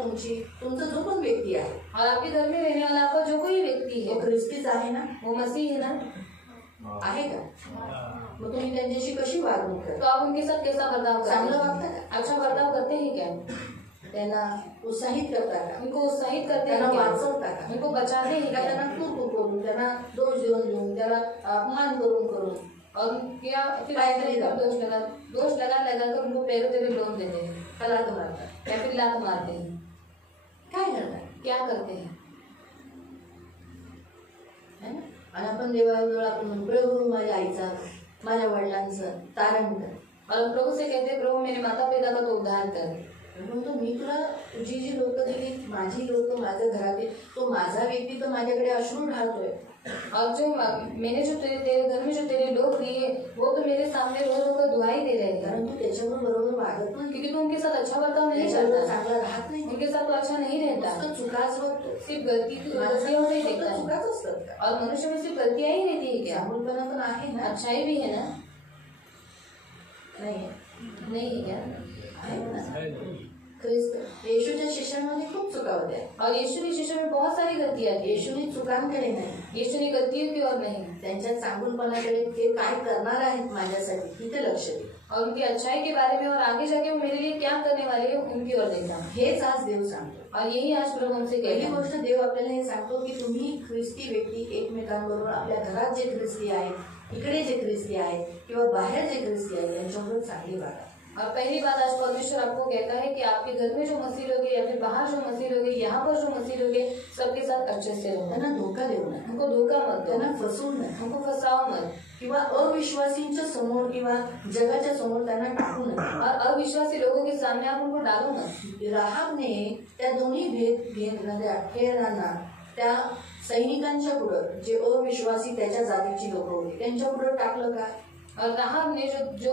तुमचा जो पण व्यक्ती आहे, और आपके घर में रहने वाला आपका जो कोई व्यक्ति तो है, ख्रिस्तीच आहे ना, वो मसीह है ना. आहे का. मग तुम्ही त्यांच्याशी कशी वागणूक तो करता, आप उनके साथ कैसा बर्ताव करते चांगलं हैं, वागता का, अच्छा बर्ताव करते हैं क्या, त्यांना उत्साहित करता का, उनको उत्साहित करते त्यांना हैं क्या, वाचवता का, उनको बचाते हैं का क्या, त्यांना तू करून, त्यांना दोष देऊन त्याला अपमान करून और क्या फिर पैर ऐसे लगा. दोष लगा कर उनको पैरों पे लोन देते हैं, कलाक मारतात, या फिर लात मारते हैं. काय करतात, क्या करते हैं. है ना. आणि आपण देवाजवळ आपण म्हणतो, प्रभू माझ्या आईचा माझ्या वडिलांचं तारण कर. और प्रभु से कहते हैं, प्रभु मेरे माता पिता का तो उद्धार कर. म्हणतो मी तुला तुझी जी लोक दिली, माझी लोक माझ्या घरातील, तो माझा व्यक्ती तर माझ्याकडे अश्रू ढाळतोय. और जो मैंने जो तेरे घर में जो तेरे लोग दिए, वो तो मेरे सामने रो रो कर दुहाई दे रहे हैं, कारण तू त्याच्याबरोबर बरोबर वागत नाही, क्योंकि तू उनके साथ अच्छा बर्ताव नहीं त्याच्याबरोबर करता, चांगला राहत नाही, उनके साथ तो अच्छा नहीं रहता, नुसतं चुकाच बघतो. सिर्फ गलतियों से ही देखता है. चुकाच असतात का, और मनुष्य में सिर्फ गलतियां ही रहती है क्या, चांगुलपणा पण आहे ना, अच्छाई भी है ना, नाही नहीं है क्या. आहे ना. ख्रिस्त येशूच्या शिष्यांमध्ये खूप चुका होत्या. और यीशु के शिष्यों में बहुत सारी गलतियां थी. येशूने चुकांकडे नाही, यीशु ने गलतियों की ओर नहीं, त्यांच्या चांगुलपणाकडे, ते काय करणार आहेत माझ्यासाठी तिथे लक्ष दे. और उनकी अच्छाई के बारे में और आगे जाके वो मेरे लिए क्या करने वाले हैं उनकी ओर देखा. हेच आज देव सांगतो. और यही आज प्रभु हमसे पहिली कहता है. गोष्ट देव आपल्याला हे सांगतो की तुम्ही ख्रिस्ती व्यक्ती एकमेकांबरोबर, आपल्या घरात जे ख्रिस्ती आहेत, इकडे जे ख्रिस्ती आहेत किंवा बाहेर जे ख्रिस्ती आहेत, त्यांच्याबरोबर चांगली वागा. और पहली बात आज परमेश्वर आपको कहता है कि आपके घर में जो मसीह लोग हैं या फिर बाहर जो मसीह लोग हैं, यहाँ पर जो मसीह लोग हैं, सबके साथ अच्छे से रहो। त्यांना धोका देऊ नका, हमको धोखा मत दो, त्यांना फसवू नका, हमको फसाओ मत, किंवा अविश्वासींच्या समोर किंवा जगाच्या समोर त्यांना टाकू नका। और अविश्वासी लोगों के सामने आप उनको डालो मत। राहाबने त्या दोन्ही भेदणाऱ्या त्या सैनिकांच्या पुढं, जे अविश्वासी त्याच्या जातीची लोक होती, त्यांच्या पुढं टाकलं का? और राहाब ने जो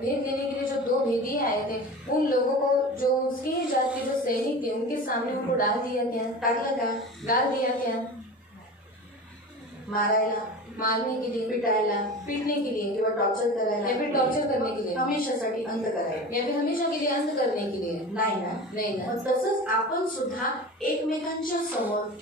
भेद लेने के लिए जो दो भेदिए आए थे, उन लोगों को जो उसकी ही जात के जो सैनिक थे उनके सामने उनको डाल दिया क्या? टाकलं का? डाल दिया क्या? मारायला, मारने के लिए, पिटायला, पीटने के लिए, किंवा टॉर्चर करायला, या फिर टॉर्चर करने के लिए, हमेशासाठी अंत करायला, या फिर हमेशा के लिए अंत करने के लिए? नाही ना? नहीं ना। मग तसंच आपण सुद्धा एकमेकांच्या समोर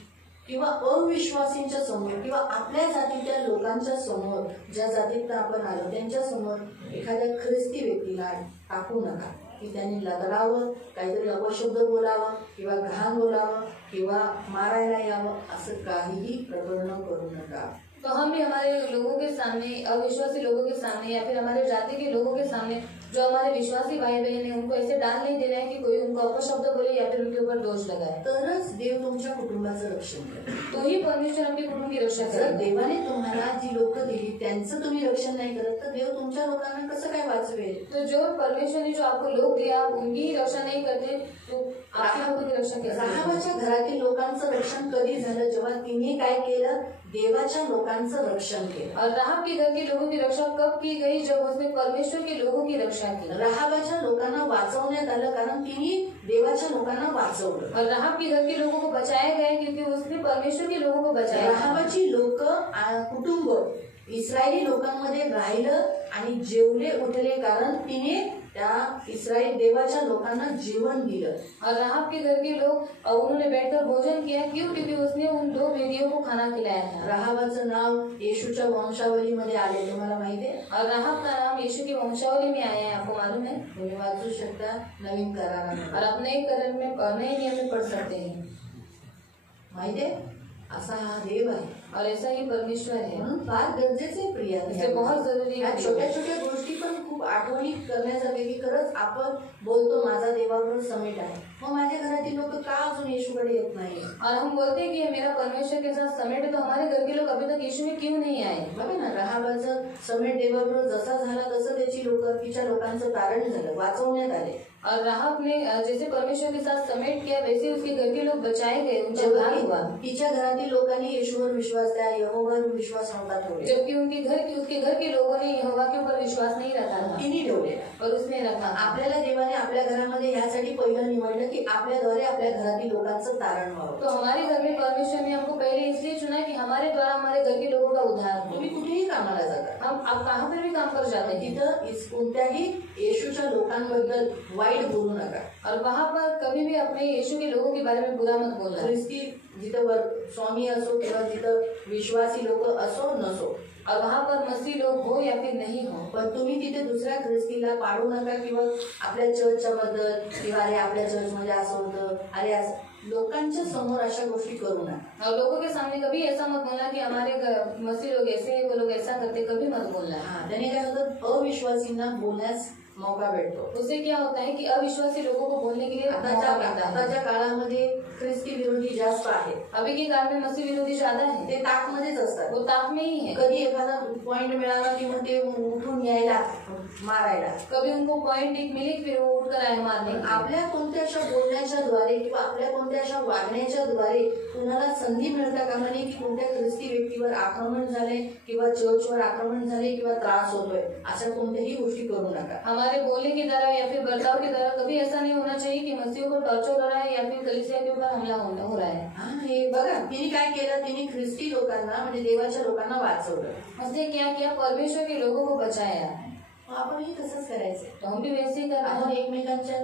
किंवा अविश्वासींच्या समोर किंवा आपल्या जातीच्या लोकांच्या समोर, ज्या जातीत आपण आलो त्यांच्या समोर एखाद्या ख्रिस्ती व्यक्तीला टाकू नका की त्यांनी लढावं, काहीतरी अपशब्द बोलावं किंवा घाण बोलावं किंवा मारायला यावं, असं काहीही प्रकरण करू नका। तो हम भी हमारे लोगों के सामने, अविश्वासी लोगों के सामने या फिर हमारे जाति के लोगों के सामने जो हमारे विश्वासी भाई बहन है, उनको ऐसे डाल नहीं देना है कि कोई उनको अपशब्द बोले या फिर उनके ऊपर दोष लगाए। तरच देव तुमच्या कुटुंबाचं रक्षण करेल। तो ही परमेश्वर आपके कुटुंब की रक्षा जर करेगा। देवाने तुम्हाला जी लोक दिली त्यांचं तुम्ही रक्षण नाही करत, तर देव तुमच्या लोकांना कसं काय वाचवेल? तो जो परमेश्वर ने जो आपको लोग दिया, आप उनकी ही रक्षा नहीं करते, तो आपके लोगों की रक्षा कैसे? राहाबाच्या घरातील लोकांचं रक्षण कधी झालं? जेव्हा तिने काय केलं? देवाच्या लोकांचं रक्षण केलं। और राहाब के घर के लोगों की रक्षा कब की गई? जब उसने परमेश्वर के लोगों की रक्षा की। राहाबाच्या लोकांना वाचवण्यात आलं कारण तिने देवाच्या लोकांना वाचवलं। और राहाब के घर के लोगों को बचाया गया क्योंकि उसने परमेश्वर के लोगों को बचाया। राहाबाची लोक कुटुंब इस्रायली लोकांमध्ये राहिलं आणि जेवले उठले कारण तिने त्या इस्रायल देवाच्या लोकांना जीवन दिलं। और राहाब के घर के लोग उन्होंने बैठकर भोजन किया, क्यों? क्योंकि उसने उन दो भेदियों को खाना खिलाया था। राहाबाचं नाव येशूच्या वंशावलीमध्ये आले, तुम्हाला माहिती आहे? और राहाब का नाम यीशु की वंशावली में आया है, आपको मालूम है? तुम्ही वाचू शकता नवीन करारामध्ये, और आप नए करण में, नए नियम में पढ़ सकते हैं। माहिती आहे? असा हा देव आहे और ऐसा ही परमेश्वर है। म्हणून फार गरजेचे प्रिया, इससे बहुत जरूरी है। छोट्या छोट्या गोष्टी पण खूप आठवणी करण्यासारखे की खरंच आपण बोलतो माझा देवाबरोबर समेट आहे, मग माझ्या घरातील लोक का अजून येशूकडे येत नाही? और हम बोलते हैं कि मेरा परमेश्वर के साथ समेट है, तो हमारे घर के लोग अभी तक यीशु में क्यों नहीं आए? बघा ना, राहाबाचं समेट देवाबरोबर जसा झाला तसं त्याची लोक, तिच्या लोकांचं तारण झालं, वाचवण्यात आले। और राहाब ने जैसे परमेश्वर के साथ समेट किया, वैसे उसके घर के लोग बचाए गए, उनका उद्धार हुआ। तिच्या घरातील लोकांनी येशूवर विश्वास, त्या यहोवावर विश्वास नव्हता ठेवले, जबकि उसके घर के लोगों ने यहोवा के ऊपर विश्वास नहीं रखा था, तिने ठेवलेला। और उसने रखा। आपल्याला देवाने आपल्या घरामध्ये यासाठी पहिलं निवडलं की आपल्याद्वारे आपल्या घरातील लोकांचं तारण व्हावं। तो हमारे घर में परमेश्वर ने हमको पहले इसलिए चुना कि हमारे द्वारा हमारे घर के लोगों का उद्धार हो। तुम्ही कुठेही कामाला जाता, आप कहाँ पर भी काम कर जाते हैं, तिथं कोणत्याही येशूच्या लोकांबद्दल वाईट बोलू नका। और वहाँ पर कभी भी अपने यीशु के लोगों के बारे में बुरा मत बोलना। ख्रिस्ती जिथं स्वामी असो किंवा जिथं विश्वासी लोक असो नसो, और वहाँ पर मसीह लोग हो या फिर नहीं हो, पण तुम्ही तिथे दुसऱ्या ख्रिस्तीला पाडू नका किंवा आपल्या चर्चच्या बद्दल किंवा अरे आपल्या चर्चमध्ये असं होतं, अरे असं लोकांच्या समोर अशा गोष्टी करू नका। और लोगों के सामने कभी ऐसा मत बोलना कि हमारे मसीह लोग ऐसे हैं, वो लोग ऐसा करते, कभी मत बोलना। त्याने काय होतं, अविश्वासींना बोलण्यास मौका भेटतो। उससे क्या होता है कि अविश्वासी लोगों को बोलने के लिए मौका मिलता है। आताच्या काळामध्ये ख्रिस्ती विरोधी जास्त आहेत, अभी के काल में मसीह विरोधी ज्यादा है, ते ताकमध्येच असतात, वो ताक में ही है। कधी एखादा पॉइंट मिळाला की मग ते उठून यायला मारायला, कभी उनको पॉइंट एक मिले फिर वो उठकर आए मारने। आपल्या कोणत्या अशा बोलण्याच्या द्वारे किंवा आपल्या कोणत्या अशा वागण्याच्या द्वारे कुणाला संधी मिळता कामा नये की कोणत्या ख्रिस्ती व्यक्तीवर आक्रमण झाले किंवा चर्चवर आक्रमण झाले किंवा त्रास होतोय, अशा कोणत्याही गोष्टी करू नका। हमारे बोलने की तरह या फिर बर्ताव की तरह कभी ऐसा नहीं होना चाहिए कि मसीहों को टॉर्चर हो रहा है या फिर कलीसिया के ऊपर हमला हो रहा है। हे बघा, तिने काय केलं, तिने ख्रिस्ती लोकांना म्हणजे देवाच्या लोकांना वाचवलं। उसने क्या किया? परमेश्वर के लोगों को बचाया। आपणही तसंच करायचं, तो हम भी वैसे ही करना आपण है। एकमेकांच्या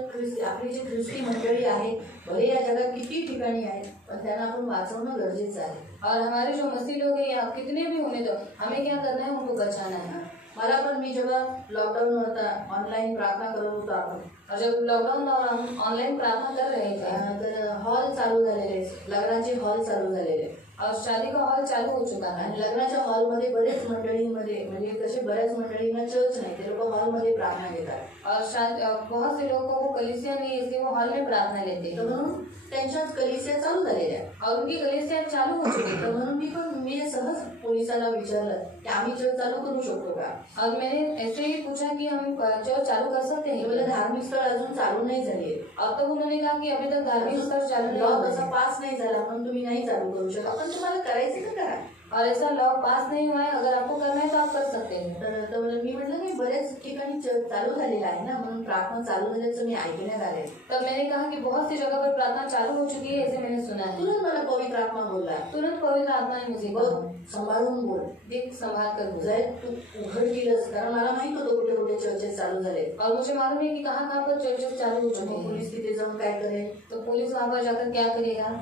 आपली जी ख्रिस्ती मंडळी आहे, भले या जगात किती ठिकाणी आहेत, पण त्यांना आपण वाचवणं गरजेचं आहे। और हमारे जो मसीह लोग हैं या कितने भी होने दो, हमें क्या करना है? उनको बचाना है। मला पण, मी जेव्हा लॉकडाऊन होता ऑनलाईन प्रार्थना करत होतो आपण, और जब लॉकडाउन और हम ऑनलाइन प्रार्थना कर रहे थे, तर हॉल चालू झालेले, लग्नाचे हॉल चालू झालेले, और शादी का हॉल चालू हो चुका है। आणि लग्नाच्या हॉलमध्ये बरेच मंडळींमध्ये म्हणजे कसे बऱ्याच मंडळींना चर्च नाही, ते लोक हॉलमध्ये प्रार्थना घेतात। और बहुत से लोगों को कलीसिया नहीं, इसलिए वो हॉल में प्रार्थना लेते हैं। तर म्हणून त्यांच्याच कलिसिया चालू झालेल्या और उनकी कलीसिया चालू हो चुकी। तर म्हणून मी सहज पोलिसाला विचारलं की आम्ही चर्च चालू करू शकतो का। और मैंने ऐसे ही पूछा कि हम चर्च चालू कर सकते हैं। बोले धार्मिक स्थळ अजून चालू नाही झाले। अब तक उन्होंने कहा कि अभी तक धार्मिक स्थळ चालू नहीं लॉ हुआ तसा है। पास नाही झाला म्हणून तुम्ही नाही चालू करू शकत, पण तुम्हाला करायचं तर करा। और ऐसा लॉ पास नहीं हुआ है, अगर आपको करना है तो आप कर सकते हैं। तर मी म्हटलं की बरेच ठिकाणी चर्च चालू झालेला आहे ना, म्हणून प्रार्थना चालू झाल्याचं मी ऐकण्यात आले। तब मैंने कहा कि बहुत सी जगह पर प्रार्थना चालू हो चुकी है, ऐसे मैंने सुना है। तुरंत मला पवित्र आत्मा बोलला, तुरंत पवित्र आत्मा ने मुझे बोल कहा, सांभाळून बोल, देख संभाल कर बोल। जय तू उघड केलंस, कारण मला माहित होतं कुठे कुठे चर्चेस चालू झाले। और मुझे मालूम है कि कहाँ कहाँ पर चर्चेस चालू हो चुके हैं। पोलीस तिथे जाऊन काय करेल, तो पुलिस वहाँ पर जाकर क्या करेगा?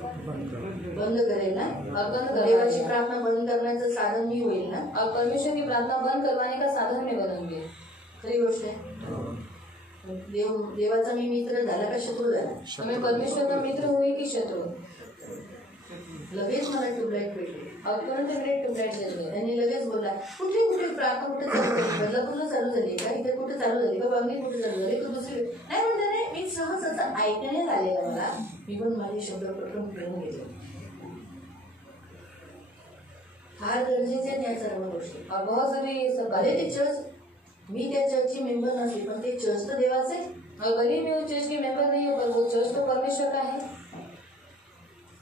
बंद करेल ना। और बंद देवाची करवाएगा। प्रार्थना बंद करण्याचं साधन मी होईल ना। और परमेश्वर की प्रार्थना बंद करवाने का साधन में बनूंगी। खरी गोष्ट आहे। देवाचा मी मित्र झाला का शत्रू झाला? मैं परमेश्वर का मित्र हुई कि शत्रु? लगेच मला ट्यूबलाईट भेटली और तुरंत मेरे ट्यूबलाइट जल गए। त्यांनी लगेच बोला कुठे कुठे प्रार्थना कुठे चालू झाली, बदलापूरला चालू झाली का, इथे कुठे चालू झाली का, बांगली कुठे चालू झाली, तू दुसरी नाही म्हणते नाही। मी सहज असं ऐकण्यात आलेलं मला, मी पण माझे शब्द पटकन फिरून गेले। फार गरजेचे आहेत या सर्व गोष्टी। और बहुत सारे ये सब भले ते चर्च, मी त्या चर्चची मेंबर नसली, पण ते चर्च तर देवाचं आहे। और भले मैं उस चर्च की मेंबर नहीं हूँ, पर वो चर्च तो परमेश्वर का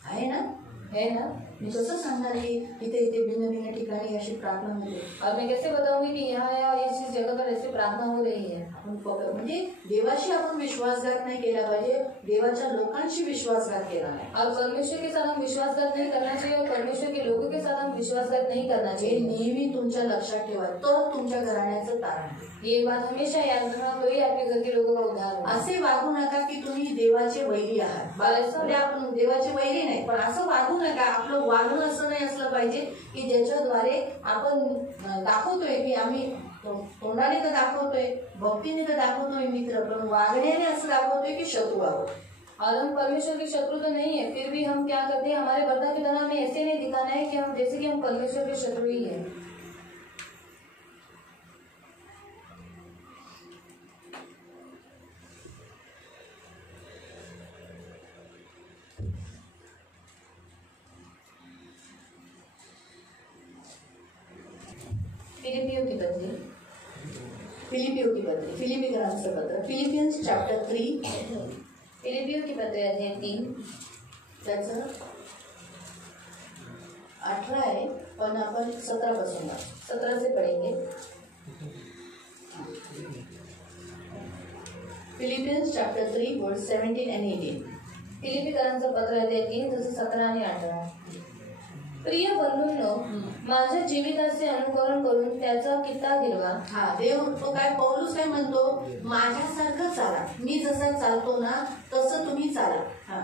आहे ना। है ना। मी कसं सांगणार की इथे इथे भिन्न भिन्न ठिकाणी अशी प्रार्थना होते, और मैं कैसे बताऊंगी कि यहाँ या इस जगह पर ऐसी प्रार्थना हो रही है। आपण म्हणजे देवाशी आपण विश्वासघात नाही केला पाहिजे, देवाच्या लोकांशी विश्वासघात केला नाही। और परमेश्वर के साथ हम विश्वासघात नहीं करना चाहिए, और परमेश्वर के लोगों के साथ हम विश्वासघात नहीं करना हे चाहिए। नेहमी तुमच्या लक्षात ठेवा, तर तुमच्या घराण्याचं तारण आहे। ये बात हमेशा याद रखना, तो ही आपके घर के लोगों का उद्धार होगा। असे वागू नका की तुम्ही देवाचे वैरी आहात। म्हणजे आपण देवाचे वैरी नाही, पण असं वागू नका। आपलं वागणं असं नाही असलं पाहिजे की ज्याच्याद्वारे आपण दाखवतोय की आम्ही तोंडाने तर दाखवतोय, भक्तीने तर दाखवतोय मित्र, पण वागण्याने असं दाखवतोय की शत्रू आहोत। और हम परमेश्वर के शत्रु तो नहीं है, फिर भी हम क्या करते हैं, हमारे बर्तन की तरह हमें ऐसे नहीं दिखाना है कि हम जैसे कि हम परमेश्वर के शत्रु ही है। फिलिपियन्सचं पत्र, फिलिपियन्स चॅप्टर 3, फिलिपियों की पत्र अध्याय 3 त्याचं 18 आहे, पण आपण 17 पासून 17 से पढ़ेंगे। फिलिपियन्स चॅप्टर 3 वर्स 17 and 18। फिलिपिकरांचं पत्र अध्याय 3 जसं 17 आणि 18। प्रिय बंधूंनो, माझ्या जीविताचे अनुकरण करून त्याचा कित्ता गिरवा। हा देव तो काय पौलुस काय म्हणतो, माझ्यासारखं चाला, मी जसा चालतो ना तसं तुम्ही चाला। हा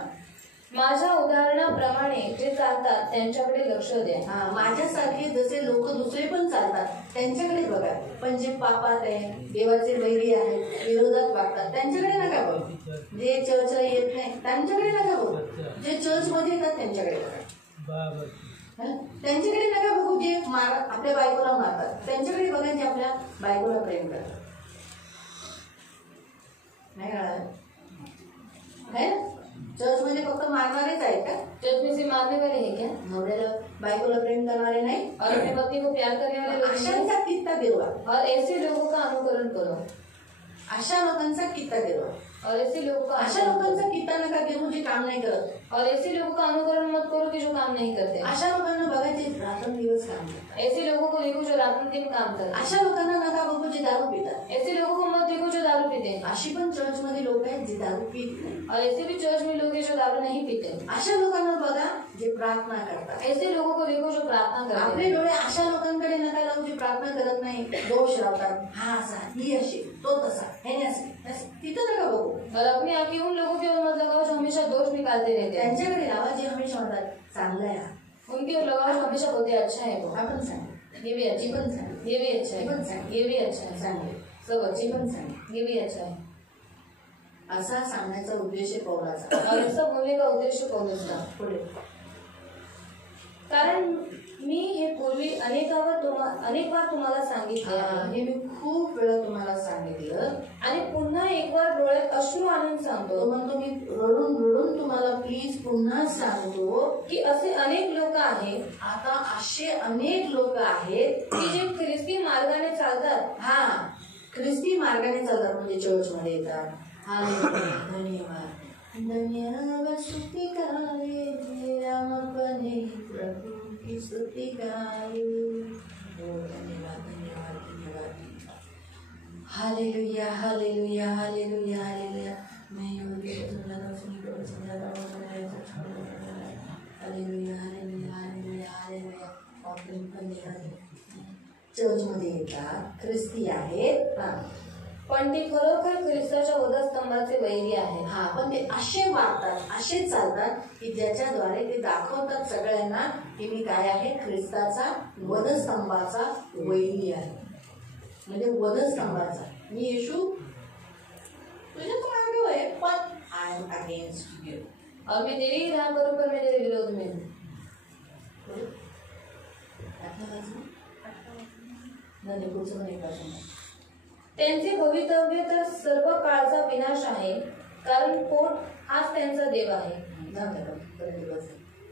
माझ्या उदाहरणाप्रमाणे जे चालतात त्यांच्याकडे लक्ष द्या। हा माझ्यासारखे जसे लोक दुसरे पण चालतात त्यांच्याकडे बघा, पण जे पापात आहे, देवाचे वैरी आहेत, विरोधात वागतात त्यांच्याकडे नका बघू। जे चर्चला येत नाही त्यांच्याकडे नका बघू, जे चर्च मध्ये येतात त्यांच्याकडे बघा। त्यांच्याकडे नका बघू जे आपल्या बायकोला मारतात, त्यांच्याकडे बघा जे आपल्या बायकोला प्रेम करतात। नाही कळालं? चर्च मध्ये फक्त मारणारेच आहेत का? चर्च में से मारने वाले हैं क्या? नवऱ्याला बायकोला प्रेम करणारे नाही, और अपने पति को प्यार करने वाले लोग नहीं? अशांचा कित्ता गिरवा, और ऐसे लोगों का अनुकरण करो। अशा लोकांचा कित्ता गिरवा, और ऐसे लोगों का अशा लोकांचा कित्ता नका गिरू जे काम नाही करत। और ऐसे लोगों का अनुकरण मत करो कि जो काम नहीं करते। अशा लोकांना बघा जे रात्रंदिवस काम करतात। ऐसे लोगों को देखो जो रात दिन काम करते। अशा लोकांना नका बघू जे दारू पितात। ऐसे लोगों को मत देखो जो दारू पीते हैं। अशी पण चर्च मध्ये लोक आहेत जे दारू पित नाही। और ऐसे भी चर्च में लोग हैं जो दारू नहीं पीते। अशा लोकांना बघा जे प्रार्थना करतात। ऐसे लोगों को देखो जो प्रार्थना करते हैं। आपले डोळे अशा लोकांकडे नका लावू जे प्रार्थना करत नाही, दोष लावतात, हा असा, ही अशी, तो तसा, हे असे, तिथं नका बघू। और अपनी आंखें उन लोगों के ओर मत लगाओ जो हमेशा दोष निकालते रहते हैं। त्यांच्याकडे लावा जे हमेशा म्हणतात चांगलं आहे, उनकी ओर लगाओ जो हमेशा बोलते अच्छा है वो। आपण सांग, ये भी अच्छा जी पण सांग, ये भी अच्छा जी पण है, सांग, ये भी अच्छा है, चांगले सब अच्छे जी पण सांग, ये भी अच्छा है। असा सांगण्याचा उद्देश आहे पौलाचा। और ऐसा बोलने का उद्देश्य पौलुस का। पुढे कारण मी हे पूर्वी अनेक बार तुम्हाला सांगितले आहे. हे मी खूप वेळा तुम्हाला सांगितलं आणि पुन्हा एक बार डोळ्यात अश्रू आणून सांगतो. तो म्हणतो मी रडून रडून तुम्हाला प्लीज पुन्हा सांगतो की असे अनेक लोक आहेत, आता असे अनेक लोक आहेत की जे ख्रिस्ती मार्गाने चालतात. हा, ख्रिस्ती मार्गाने चालतात म्हणजे चर्च मध्ये येतात. धन्यवाद धन्यवाद स्तुति गाए राम अपने प्रभु की स्तुति गाए. धन्यवाद धन्यवाद धन्यवाद. Hallelujah hallelujah hallelujah hallelujah. Hallelujah hallelujah hallelujah hallelujah. Church मध्ये येतात, ख्रिस्ती आहेत, पण ते खरोखर ख्रिस्ताच्या वधस्तंभाचे वैरी आहेत. हा, पण ते असे वागतात, असे चालतात की ज्याच्याद्वारे ते दाखवतात सगळ्यांना की मी काय आहे, ख्रिस्ताचा वधस्तंभाचा वैरी आहे. म्हणजे वधस्तंभाचा मी येशू तुझ्या मागे आहे, पण आय एम अगेन्स्ट यू और मैं तेरी ही राह करूं पर मैं तेरे विरोध में हूं. त्यांचे भवितव्य तर सर्व काळचा विनाश आहे, कारण पोट हाच त्यांचा देव आहे.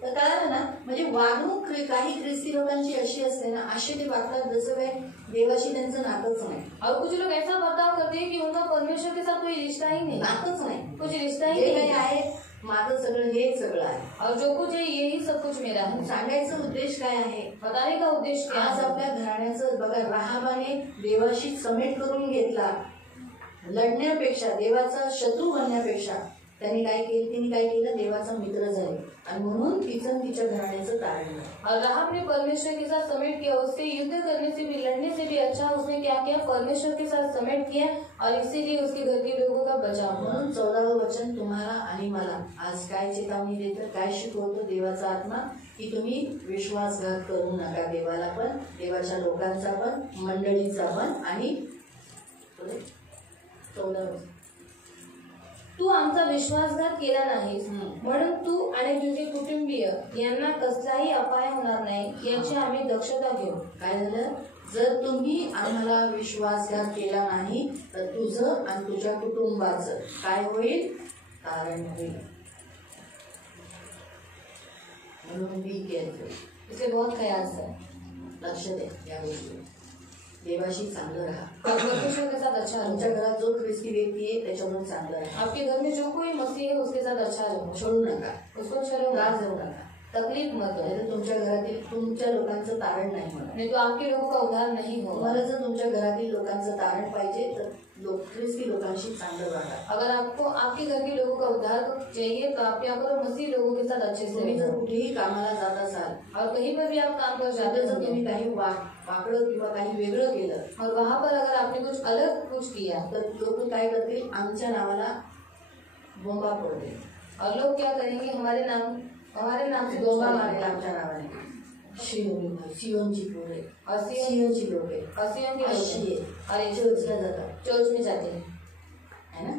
तर काय ना, म्हणजे वागणूक काही ख्रिस्ती लोकांची अशी असते ना, असे ते वागतात जसं काय देवाशी त्यांचं नातंच नाही. और कुछ लोग ऐसा बर्ताव करते हैं कि उनका परमेश्वर के साथ कोई रिश्ता ही नहीं, नातंच नाही, कुछ रिश्ता ही जे नहीं काही आहे माझं सगळं हेच सगळं आहे. और जो कुछ है यही सब कुछ मेरा है. सांगायचा उद्देश काय आहे, बताने का उद्देश्य क्या आज है? आपल्या घराण्याचं बघा, राहाबाने देवाशी समेट करून घेतला. लढण्यापेक्षा, देवाचा शत्रू बनण्यापेक्षा तिने काय केलं, देवाचा मित्र झाले आणि म्हणून तिचं तिच्या घराण्याचं तारण झालं. और राहाब ने परमेश्वर के साथ समेट किया, उससे युद्ध करने से भी, लड़ने से भी अच्छा उसने क्या किया, परमेश्वर के साथ समेट किया और इसीलिए उसके घर के लोगों का बचाव हुआ. म्हणून 14वं वचन तुम्हाला आणि मला आज काय चेतावणी देतं, काय शिकवतो देवाचा आत्मा, की तुम्ही विश्वासघात करू नका देवाला पण, देवाच्या लोकांचा पण, मंडळीचा पण. आणि 14 तू आमचा विश्वासघात केला नाहीस, म्हणून तू आणि तुझे कुटुंबीय यांना कसलाही अपाय होणार नाही याची आम्ही दक्षता घेऊ. काय झालं, जर तुम्ही आम्हाला विश्वासघात केला नाही तर तुझं आणि तुझ्या कुटुंबाचं काय होईल, तारण होईल. म्हणून बी केअरफुल, इसे बहुत ख्याल से लक्ष दे या गोष्टी. देवाशी चांगलं राहा, परमेश्वर के साथ अच्छा तुमच्या रहो. घरात जो ख्रिस्ती व्यक्ती आहे त्याच्यावर चांगलं राहा. आपके घर में जो कोई मसीह है उसके साथ अच्छा रहो, सोडू नका, उसको छोड़ो, त्रास देऊ नका. तकलीफ मत दो, नाहीतर तुमच्या घरातील तुमच्या लोकांचं तारण नाही होणार. नहीं तो आपके लोगों का उद्धार नहीं होगा. तुम्हाला जर तुमच्या घरातील लोकांचं तारण पाहिजे तर ख्रिस्ती लोकांशी चांगलं वागा. अगर आपको आपके घर के लोगों का उद्धार चाहिए तो आप क्या करो, मसीह लोगों के साथ अच्छे से तुम्ही जर रहो. कुठेही कामाला जात असाल, और कहीं पर भी आप काम कर जाते सध्या जर हो तुम्ही काही वाकडं किंवा काही वेगळं केलं और वहाँ पर अगर आपने कुछ अलग कुछ किया तर लोक काय करतील, आमच्या नावाला बोंबा पडतील. और लोग क्या करेंगे, हमारे नाम से बोंबा मारेल आमच्या नावाने. सियोनची पोरे, और सियोनची लोक आहे, सियोन के अशी लोग आहे, और ये चर्चला जातात चर्च में जाते हैं, है ना.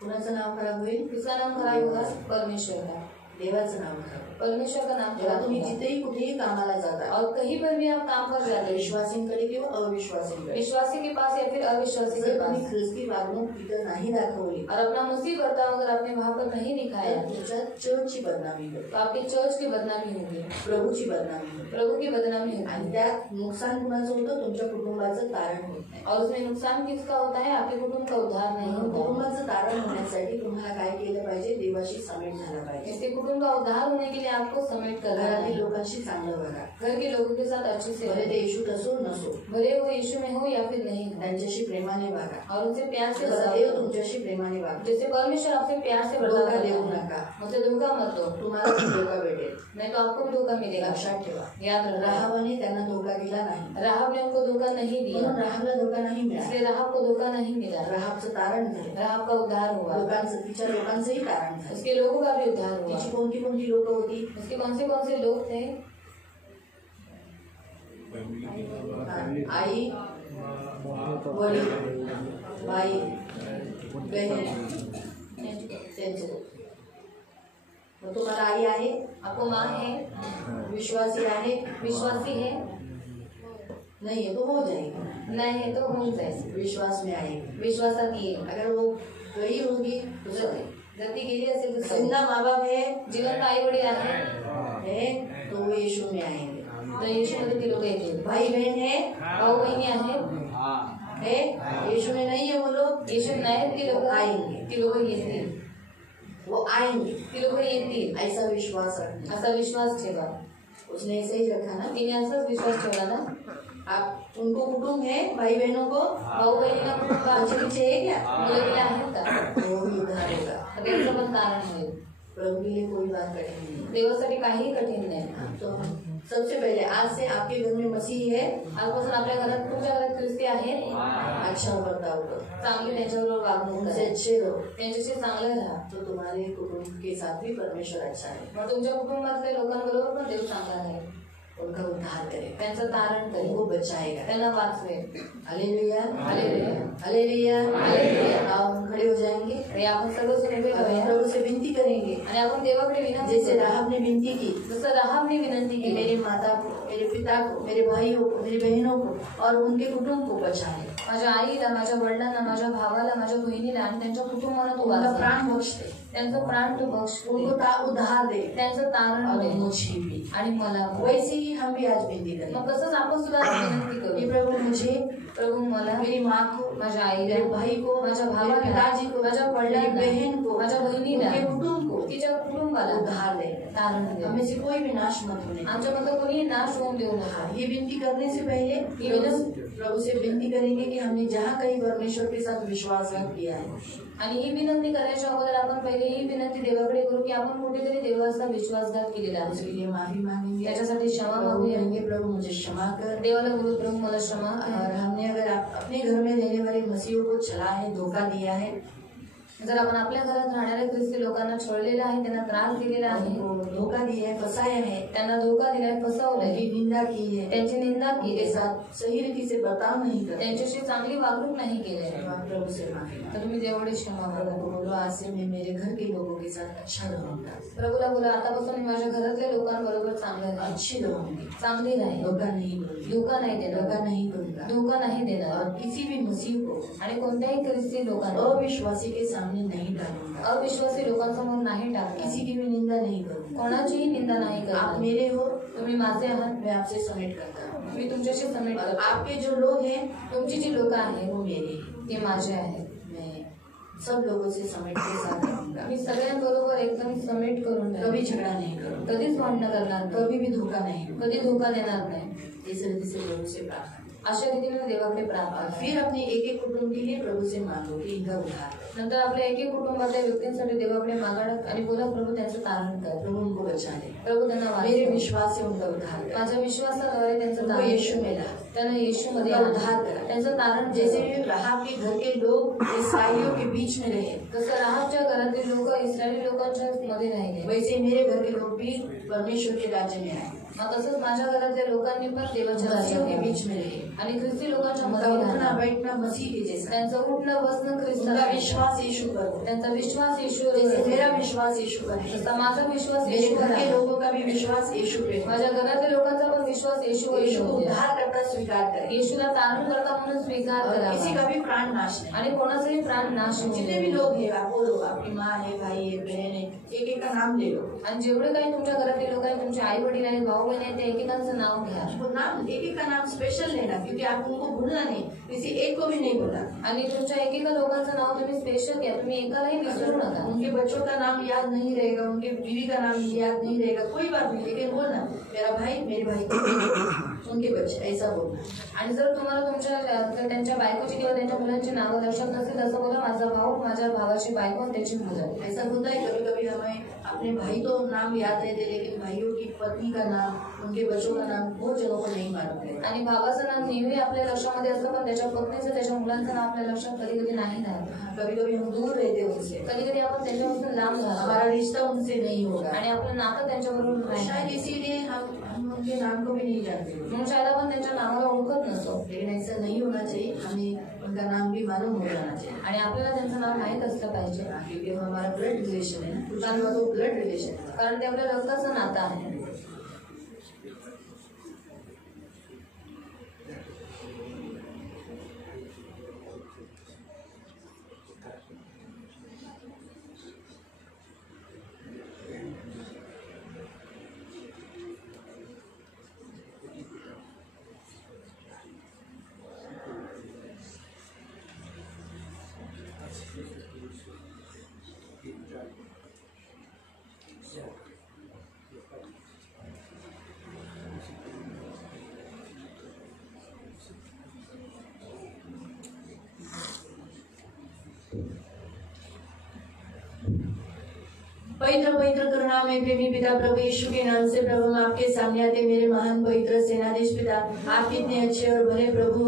कुणाचं नाव खराब होईल, किसका नाम खराब होगा, परमेश्वर का. देवाचं नाव खराब. परमेश्वर का नाम जेव्हा खराब तुम्ही होगा. जिथेही कुठेही कामाला जाता, और कहीं पर भी आप काम कर जाते हैं, विश्वासींकडे किंवा अविश्वासींकडे, विश्वासी के पास या फिर अविश्वासी के जर तुम्ही पास, ख्रिस्ती वागणूक तिथं नाही दाखवली और अपना मसीह बर्ताव अगर आपने वहाँ पर नहीं दिखाया तर तुमच्या चर्चची बदनामी होईल, तो आपके चर्च की बदनामी होगी, प्रभूची बदनामी होईल. प्रभु की बदनामी होगी. आणि त्यात नुकसान कुणाचं होतं, तुमच्या कुटुंबाचं तारण होत नाही. और उसमें नुकसान किसका होता है, आपके कुटुंब का उद्धार नहीं म्हणून होता. कुटुंबाचं तारण होण्यासाठी तुम्हाला काय केलं पाहिजे, देवाशी समेट झाला पाहिजे. इसके कुटुंब का उद्धार होने के लिए आपको समेट करना घरातील है, लोकांशी चांगलं वागा. घर के लोगों के साथ अच्छे से भले रहो, ते येशूत असो नसो, भले वो यीशु में हो या फिर नहीं हो, त्यांच्याशी प्रेमाने वागा. और उनसे प्यार से जसं बर्ताव देव करो. तुमच्याशी प्रेमाने वागा. जैसे परमेश्वर आपसे प्यार से बर्ताव धोखा देऊ करता है, नका, उसे धोखा मत दो, तुम्हाला पण धोका भेटेल. नहीं तो आपको भी धोखा मिलेगा. लक्षात ठेवा, याद रखना, राहाबाने त्यांना धोका दिला नाही, राहाब ने उनको धोखा नहीं दिया, म्हणून राहाबला धोका नाही मिळाला. इसलिए राहाब को धोखा नहीं मिला. राहाबचं तारण झालं, राहाब का उद्धार हुआ, लोकांचं, तिच्या लोकांचंही तारण झालं. उसके लोगों का भी उद्धार हुआ. तिची कोणती कोणती लोक होती, उसके कौन से लोग थे, आई, वडील, बाई, बहीण, त्यांचे लोक. मग तुम्हाला आई आहे, आपको माँ है, विश्वासी आहे, विश्वासी है, नहीं है तो हो जाएगी, नहीं है तो होऊन जाईल, विश्वास में आएगी। विश्वासात येईल। अगर वो गई होगी तो सही। जर ती गेली असेल तर सही। जिंदा माँ बाप है जिवंत आई वडील आहे तो वो यीशु में आएंगे। तर येशूमध्ये ती लोक येतील। भाई बहन है भाऊ बहिणी आहेत यीशु में नहीं है वो लोग, येशू नाही ती लोक आएंगे, ती लोक येतील, वो आएंगे, ती लोक येतील ऐसा विश्वास रखना। असा विश्वास ठेवा। उसने ऐसे ही रखा ना। तिने असाच विश्वास ठेवला ना। आप उनको कुटुंब है, भाई बहनों को भाऊ बहिणीला कुटुंब बच्चे पीछे है क्या, मुलं बिलं आहेत का? वो भी उद्धार होगा। त्यांचं पण कारण होईल। प्रभु के लिए कोई बात कठिन नहीं है। देवासाठी काहीही कठीण नाही। तो सबसे पहले आज से आपके घर में मसीह है, आजपासून आपल्या घरात तुमच्या घरात ख्रिस्ती आहेत, अच्छा बर्ताव करो, चांगली त्यांच्याबरोबर वागणूक उनसे करा, अच्छे रहो, त्यांच्याशी चांगलं राहा। तो तुम्हारे कुटुंब के साथ भी परमेश्वर अच्छा है, मग तुमच्या कुटुंबातल्या लोकांबरोबर पण देव चांगला आहे, उनका उद्धार करेगा, त्यांचं तारण करेल, उनको बचाएगा। त्यांना वाचवेल। हालेलुया, हालेलुया, हालेलुया, हालेलुया। आओ हम खड़े हो जाएंगे आणि आपण सर्वजण उभे और राहूया प्रभु से विनती करेंगे, आणि आपण देवाकडे विनंती जैसे करू। राहब ने विनती की, जसं राहाबने विनंती कि केली, मेरे माता को, मेरे पिता को, मेरे भाइयों को, मेरी बहनों को और उनके कुटुंब को बचाए, माझ्या आईला, माझ्या वडिलांना, माझ्या भावाला, माझ्या बहिणीला आणि त्यांच्या कुटुंबाला तू उनका वाचव। प्राण बख्श दे, त्यांचं प्राण तू बख्श उनको उद्धार दे त्यांचं तारण और दे मुझे भी। आणि मला पण। वैसे ही हम भी आज विनती करें मग तसंच आपण सुद्धा आज विनंती कि करू। प्रभु मुझे, प्रभु मला, मेरी माँ को, माझ्या आईला, मेरे भाई को, माझ्या मेरे भावाला, पिताजी को, माझ्या मेरी वडिलांना, बहन को, माझ्या बहिणीला, उनके कुटुंब को तिच्या कुटुंबाला उद्धार दे, तारण दे। हमें से कोई भी नाश मत होने दे। आमच्यामध्ये कोणी नाश होऊन देऊ नका। ये विनती करने से पहले प्रभु से विनती करेंगे कि हमने जहाँ कहीं परमेश्वर के साथ विश्वासघात किया है, आणि ही विनंती करायच्या अगोदर आपण पहिले ही विनंती देवाकडे करू की आपण कुठेतरी देवाचा विश्वासघात केलेला आहे, उसके लिए माफी मांगेंगे, त्याच्यासाठी क्षमा प्रभु मागूया। कहेंगे प्रभु मुझे क्षमा कर। देवाला बोलू, प्रभु मला क्षमा कर। और हमने अगर अपने घर में रहने वाले मसीहों को छला है, धोखा दिया है, जर आपण आपल्या घरात राहणाऱ्या ख्रिस्ती लोकांना छळलेलं आहे, त्यांना त्रास दिलेला आहे, उनको धोखा दिया है, फंसाया है, त्यांना धोका दिलाय, फसवलंय, उनकी निंदा की है, त्यांची निंदा केली, उनके साथ सही रीति से बर्ताव नहीं करते, त्यांच्याशी चांगली वागणूक नाही केली, तो आप प्रभु से माफी मांगो। तर तुम्ही देवाकडे क्षमा मागा। प्रभु को बोलो आज से मैं मेरे घर के लोगों के साथ अच्छा रहूंगा, प्रभूला बोला आतापासून मी माझ्या घरातल्या लोकांबरोबर चांगलं राहीन, अच्छी रहूंगी, चांगली राहीन, धोखा नहीं दूंगी, धोका नाही देणार, धोखा नहीं दूंगा, धोका नाही देणार, और किसी भी मसीह को आणि कोणत्याही ख्रिस्ती लोकांना अविश्वासी के सामने नहीं डालूंगा, अविश्वासी लोकांसमोर नाही टाकणार, किसी की भी निंदा नहीं करूंगा। कोणाचीही निंदा नाही आप करणार। मेरे हो, तुम्ही माझे आहात, मैं आपसे समेट करता हूँ, मी तुमच्याशी समेट और करतो। आपके जो लोग हैं तुमची जी लोक आहेत वो मेरे हैं। ते माझे आहेत। मैं सब लोगों से समेट के साथ रहूंगा, मी सगळ्यांबरोबर एकदम समेट करून राहीन, कभी झगड़ा नहीं करूंगा, कधीच भांडणं करणार नाही, कभी भी धोखा नहीं दूंगा। कधी धोका देणार नाही। इस रीति से प्रभु से प्रार्थना, अशा रीतीने देवाकडे प्रार्थना और करा। फिर अपने एक एक कुटुंब के लिए प्रभु से मांगो कि इनका उद्धार करो। नंतर आपल्या एक एक कुटुंबातल्या व्यक्तींसाठी देवाकडे मागाडा आणि बोला प्रभू त्यांचं तारण कर, प्रभु उनको बचा ले, प्रभू त्यांना मेरे वाचव। विश्वास से उनका उद्धार कर, माझ्या विश्वासाद्वारे त्यांचं उनको तारण यीशु कर। में ला, त्यांना येशूमध्ये उनका आण, उद्धार करा। त्यांचं तारण जैसे जैसे भी राहाब के घर के लोग ईसाइयों के बीच में रहे, जसं राहाबच्या घरातील लोक इस्रायली लोकांच्या मध्ये राहिले, वैसे मेरे घर के लोग भी परमेश्वर के राज्य में आए, मग तसंच माझ्या घरातल्या लोकांनी पण देवाच्या मसीहों के राज्यात बीच में रहे, आणि ख्रिस्ती लोकांच्या उनका मध्ये उठना राहिला। बैठना मसीह के जैसा, त्यांचं उठणं बसणं ख्रिस्त उनका विश्वास यीशु पर हो, त्यांचा विश्वास येशूवर जैसे आहे। मेरा विश्वास यीशु पर है, तसा माझा विश्वास मेरे येशूवर घर के आहे। लोगों का भी विश्वास यीशु पे हो। माझ्या घरातल्या लोकांचा पण विश्वास येशूवर यीशु को आहे। उद्धार करता स्वीकार करें, येशूला तारण करता म्हणून स्वीकार और किसी करावा का भी प्राण नाश नहीं। आणि कोणाचाही प्राण नाश होऊ जितने नये। भी लोग हैं आप बोलो, आपकी माँ है, भाई है, बहन है, एक एक का नाम ले लो, आणि जेवढे काही तुमच्या घरातले लोक आहेत, तुमचे आई वडील आहेत, भाऊ बहीण आहेत, त्या एकेकांचं नाव घ्या वो नाम एक एक का नाम स्पेशल लेना, क्योंकि आप उनको भूलना नहीं, किसी एक को भी नहीं भूलना। आणि तुमच्या एकेका लोकांचं नाव तुम्ही स्पेशल घ्या, तुम्ही एकालाही विसरू नका। उनके बच्चों का नाम याद नहीं रहेगा, उनके बीवी का नाम याद नहीं रहेगा, कोई बात नहीं, लेकिन बोलना मेरा भाई, मेरे भाई के उनके बच्चे, ऐसा बोलना। आणि जर तुम्हाला तुमच्या त्यांच्या बायकोची किंवा त्यांच्या मुलांची नावं लक्षात नसेल, असं बोला माझा भाऊ, माझ्या भावाची बायको आणि त्याची मुलं। ऐसा होता है कभी कभी हमें अपने भाई तो नाम याद रहते, लेकिन भाइयों की पत्नी का नाम, उनके बच्चों का नाम बहुत जनों को नहीं मालूम रहता। आणि भावाचं नाव नेहमी आपल्या लक्षामध्ये असतं, पण त्याच्या पत्नीचं, त्याच्या मुलांचं नाव आपल्या लक्षात कधी कधी नाही राहत। कभी कभी हम दूर रहते उनसे, कधी कधी आपण त्यांच्यापासून लांब राहतो हमारा रिश्ता उनसे नहीं होगा, आणि आपलं नातं त्यांच्याबरोबर नाही। शायद इसीलिए हम उनके नाम को भी नहीं जानते, म्हणून शायद आपण त्यांच्या नावाला ओळखत नसतो. लेकिन ऐसा नहीं होना चाहिए, हमें उनका नाम भी मालूम हो जाना चाहिए आणि आपल्याला त्यांचं नाव माहीत असलं पाहिजे, क्योंकि वो हमारा ब्लड रिलेशन है ना, तो ब्लड रिलेशन है. कारण ते आपल्या रक्ताचं नातं आहे. पवित्र पवित्र करुणा में प्रेमी पिता प्रभु यीशु के नाम से प्रभु हम आपके सामने आते मेरे महान पवित्र सेनाधीश पिता, आप कितने अच्छे और भले प्रभु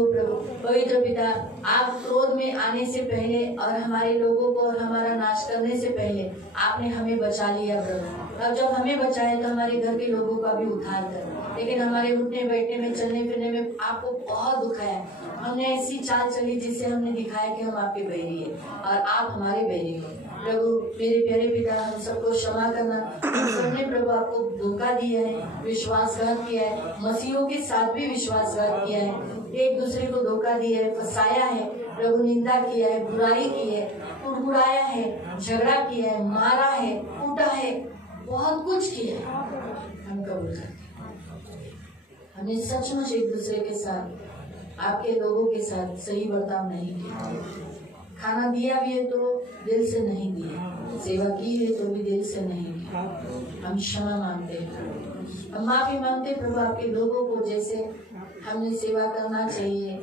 पवित्र पिता, आप क्रोध में आने से पहले और हमारे लोगों को और हमारा नाश करने से पहले आपने हमें बचा लिया प्रभु. अब जब हमें बचाए तो हमारे घर के लोगों का भी उद्धार कर, लेकिन हमारे उठने बैठने में चलने फिरने में आपको बहुत दुखाया. हमने ऐसी चाल चली जिससे हमने दिखाया कि हम आपके बैरी है और आप हमारे बैरी हो. प्रभु मेरे प्यारे पिता, हम सबको क्षमा करना. हम सबने प्रभु आपको धोखा दिया है, विश्वासघात किया है, मसीहों के साथ भी विश्वासघात किया है, एक दूसरे को धोखा दिया है, फंसाया है प्रभु, निंदा किया है, बुराई की है, कुड़कुड़ाया है, झगड़ा किया है, मारा है, कूटा है, बहुत कुछ किया है. हम कबूल करते हैं, हमने सचमुच एक दूसरे के साथ, आपके लोगों के साथ सही बर्ताव नहीं किया. खाना दिया भी है तो दिल से नहीं दिया, सेवा की है तो भी दिल से नहीं किया. हम क्षमा मांगते हैं, हम माफी मांगते हैं प्रभु. आपके लोगों को जैसे हमने सेवा करना चाहिए,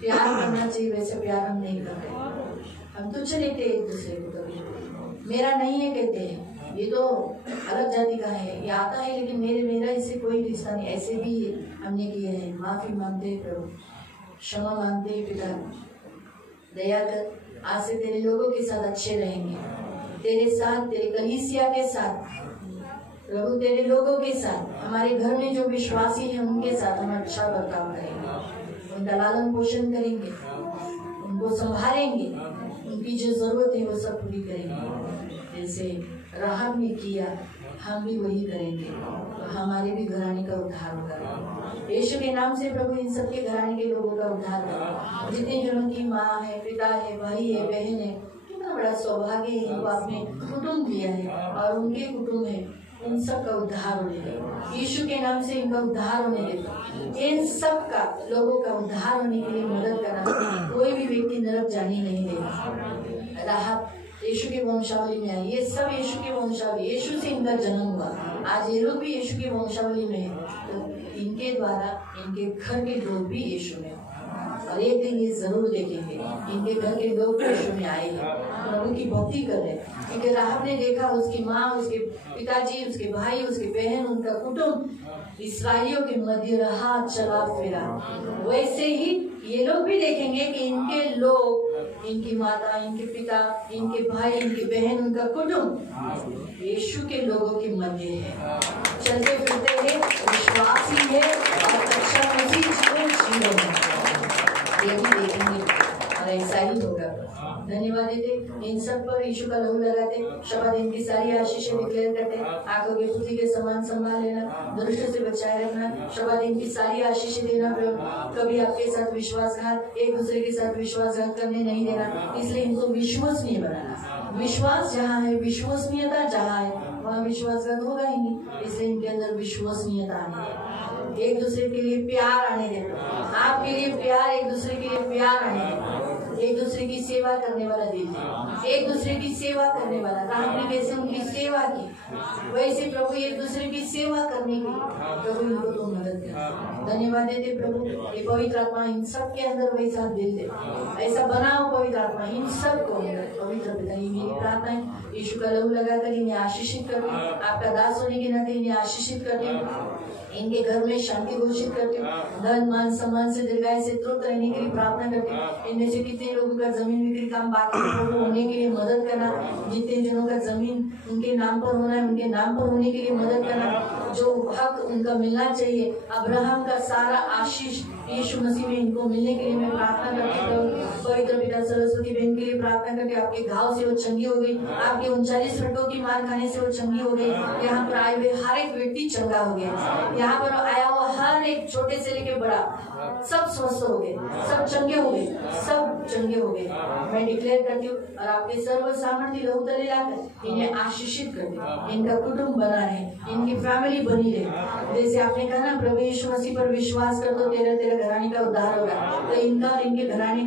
प्यार करना चाहिए, वैसे प्यार हम नहीं कर रहे. हम तुच्छ लेते एक दूसरे को, कभी मेरा नहीं है कहते हैं, ये तो अलग जाति का है, ये आता है, लेकिन मेरा इससे कोई रिश्ता नहीं, ऐसे भी हमने किए हैं. माफी मांगते हैं प्रभु, क्षमा मांगते हैं पिता. दया कर, आज से तेरे लोगों के साथ अच्छे रहेंगे, तेरे साथ, तेरे कलीसिया के साथ प्रभु, तेरे लोगों के साथ, हमारे घर में जो विश्वासी हैं उनके साथ हम अच्छा बर्ताव करेंगे, उनका लालन पोषण करेंगे, उनको संभालेंगे, उनकी जो जरूरत है वो सब पूरी करेंगे. जैसे राहब ने किया हम भी वही करेंगे, तो हमारे भी घराने का उद्धार होगा. यीशु के नाम से प्रभु इन सबके घराने के लोगों का उद्धार करें. जितने जनों की माँ है, पिता है, भाई है, बहन है, कितना बड़ा सौभाग्य है, इनको आपने कुटुंब दिया है और उनके कुटुंब है, उन सब का उद्धार होने दे. यीशु के नाम से इनका उद्धार होने दे. इन सब का लोगों का उद्धार होने के लिए मदद करना. कोई भी व्यक्ति नरक जाने नहीं देगा. राहब यीशु की वंशावली में आई, ये सब यीशु की वंशावली, यीशु से इनका जन्म हुआ. आज ये लोग भी यीशु की वंशावली में है, तो इनके द्वारा इनके घर के लोग भी यीशु में, और एक दिन ये जरूर देखेंगे इनके घर के लोग यीशु में आएंगे, प्रभु की भक्ति कर रहे हैं. क्योंकि राहब ने देखा उसकी माँ, उसके पिताजी, उसके भाई, उसके बहन, उनका कुटुंब इस्राएलियों के मध्य रहा, चला फिरा. वैसे ही ये लोग भी देखेंगे कि इनके लोग, इनकी माता, इनके पिता, इनके भाई, इनकी बहन, उनका कुटुंब यीशु के लोगों के मध्य है, चलते फिरते हैं, विश्वासी है और अच्छा मसीह जीवन है. ये भी देखेंगे और ऐसा ही होगा. धन्यवाद देते इन सब पर, यीशु का लहू लगाते, शब्द इनकी सारी आशीषें डिक्लेयर करते. आंखों के पुतली के समान संभाल लेना, दुष्ट से बचाए रखना, शब्द इनकी सारी आशीषें देना प्रभु. कभी आपके साथ विश्वासघात, एक दूसरे के साथ विश्वासघात करने नहीं देना. इसलिए इनको विश्वसनीय बनाना. विश्वास जहाँ है, विश्वसनीयता जहाँ है, वहाँ विश्वासघात होगा ही नहीं. इसलिए इनके अंदर विश्वसनीयता आनी है. एक दूसरे के लिए प्यार आने देना, आपके लिए प्यार, एक दूसरे के लिए प्यार आने देना. एक दूसरे की सेवा करने वाला दिल है, एक दूसरे की सेवा करने वाला. राहब ने जैसे उनकी सेवा की, वैसे प्रभु एक दूसरे की सेवा करने की प्रभु इनको तो मदद कर. धन्यवाद देते प्रभु. ये पवित्र आत्मा इन सब के अंदर वैसा दिल दे, ऐसा बनाओ पवित्र आत्मा इन सब को. पवित्र पिता, ये मेरी प्रार्थना है, यीशु का लहू लगाकर इन्हें आशीषित करते, आपका दास होने के नाते इन्हें आशीषित करते, इनके घर में शांति घोषित करते हो. धन मान सम्मान से दीर्घायु से तृप्त रहने के लिए प्रार्थना करते हो. इनमें से कितने लोगों का जमीन बिक्री काम बाकी होने के लिए मदद करना. जितने जनों का जमीन उनके नाम पर होना है, उनके नाम पर होने के लिए मदद करना. जो हक उनका मिलना चाहिए, अब्राहम का सारा आशीष यीशु मसीह में इनको मिलने के लिए मैं प्रार्थना करती हूँ। पवित्र पिता सरस्वती बहन के लिए प्रार्थना करके आपके घाव से वो चंगी हो गई, आपके 39 फटों की मार खाने से वो चंगी हो गई। यहाँ पर आए हुए हर एक व्यक्ति चंगा हो गया, यहाँ पर आया हुआ हर एक छोटे से लेके बड़ा सब स्वस्थ हो गए, सब चंगे हो गए, सब चंगे हो गए। मैं डिक्लेयर करती हूँ और आपके सर्व सामर्थ्य लहू तले लाकर इन्हें आशीषित कर दे, इनका कुटुंब बना रहे, इनकी फैमिली बनी रहे। जैसे आपने कहा ना प्रभु यीशु मसीह पर विश्वास कर तो तेरा घराने का उद्धार होगा, तो इनका और इनके घराने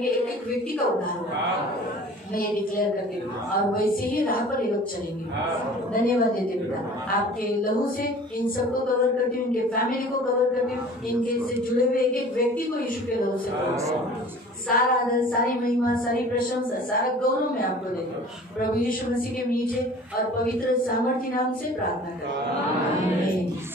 के एक एक व्यक्ति का उद्धार होगा। मैं ये डिक्लेयर करती हूँ और वैसे ही राह पर ये लोग चलेंगे। धन्यवाद देते पिता, आपके लहू से इन सबको कवर करती हूँ, इनके फैमिली को कवर करती हूँ, इनके से जुड़े हुए एक एक व्यक्ति को यीशु के लहू से कवर करती हूँ। सारा आदर, सारी महिमा, सारी प्रशंसा, सारा गौरव मैं आपको देती हूँ प्रभु यीशु मसीह के मीठे और पवित्र सामर्थ्य नाम से प्रार्थना करती हूँ।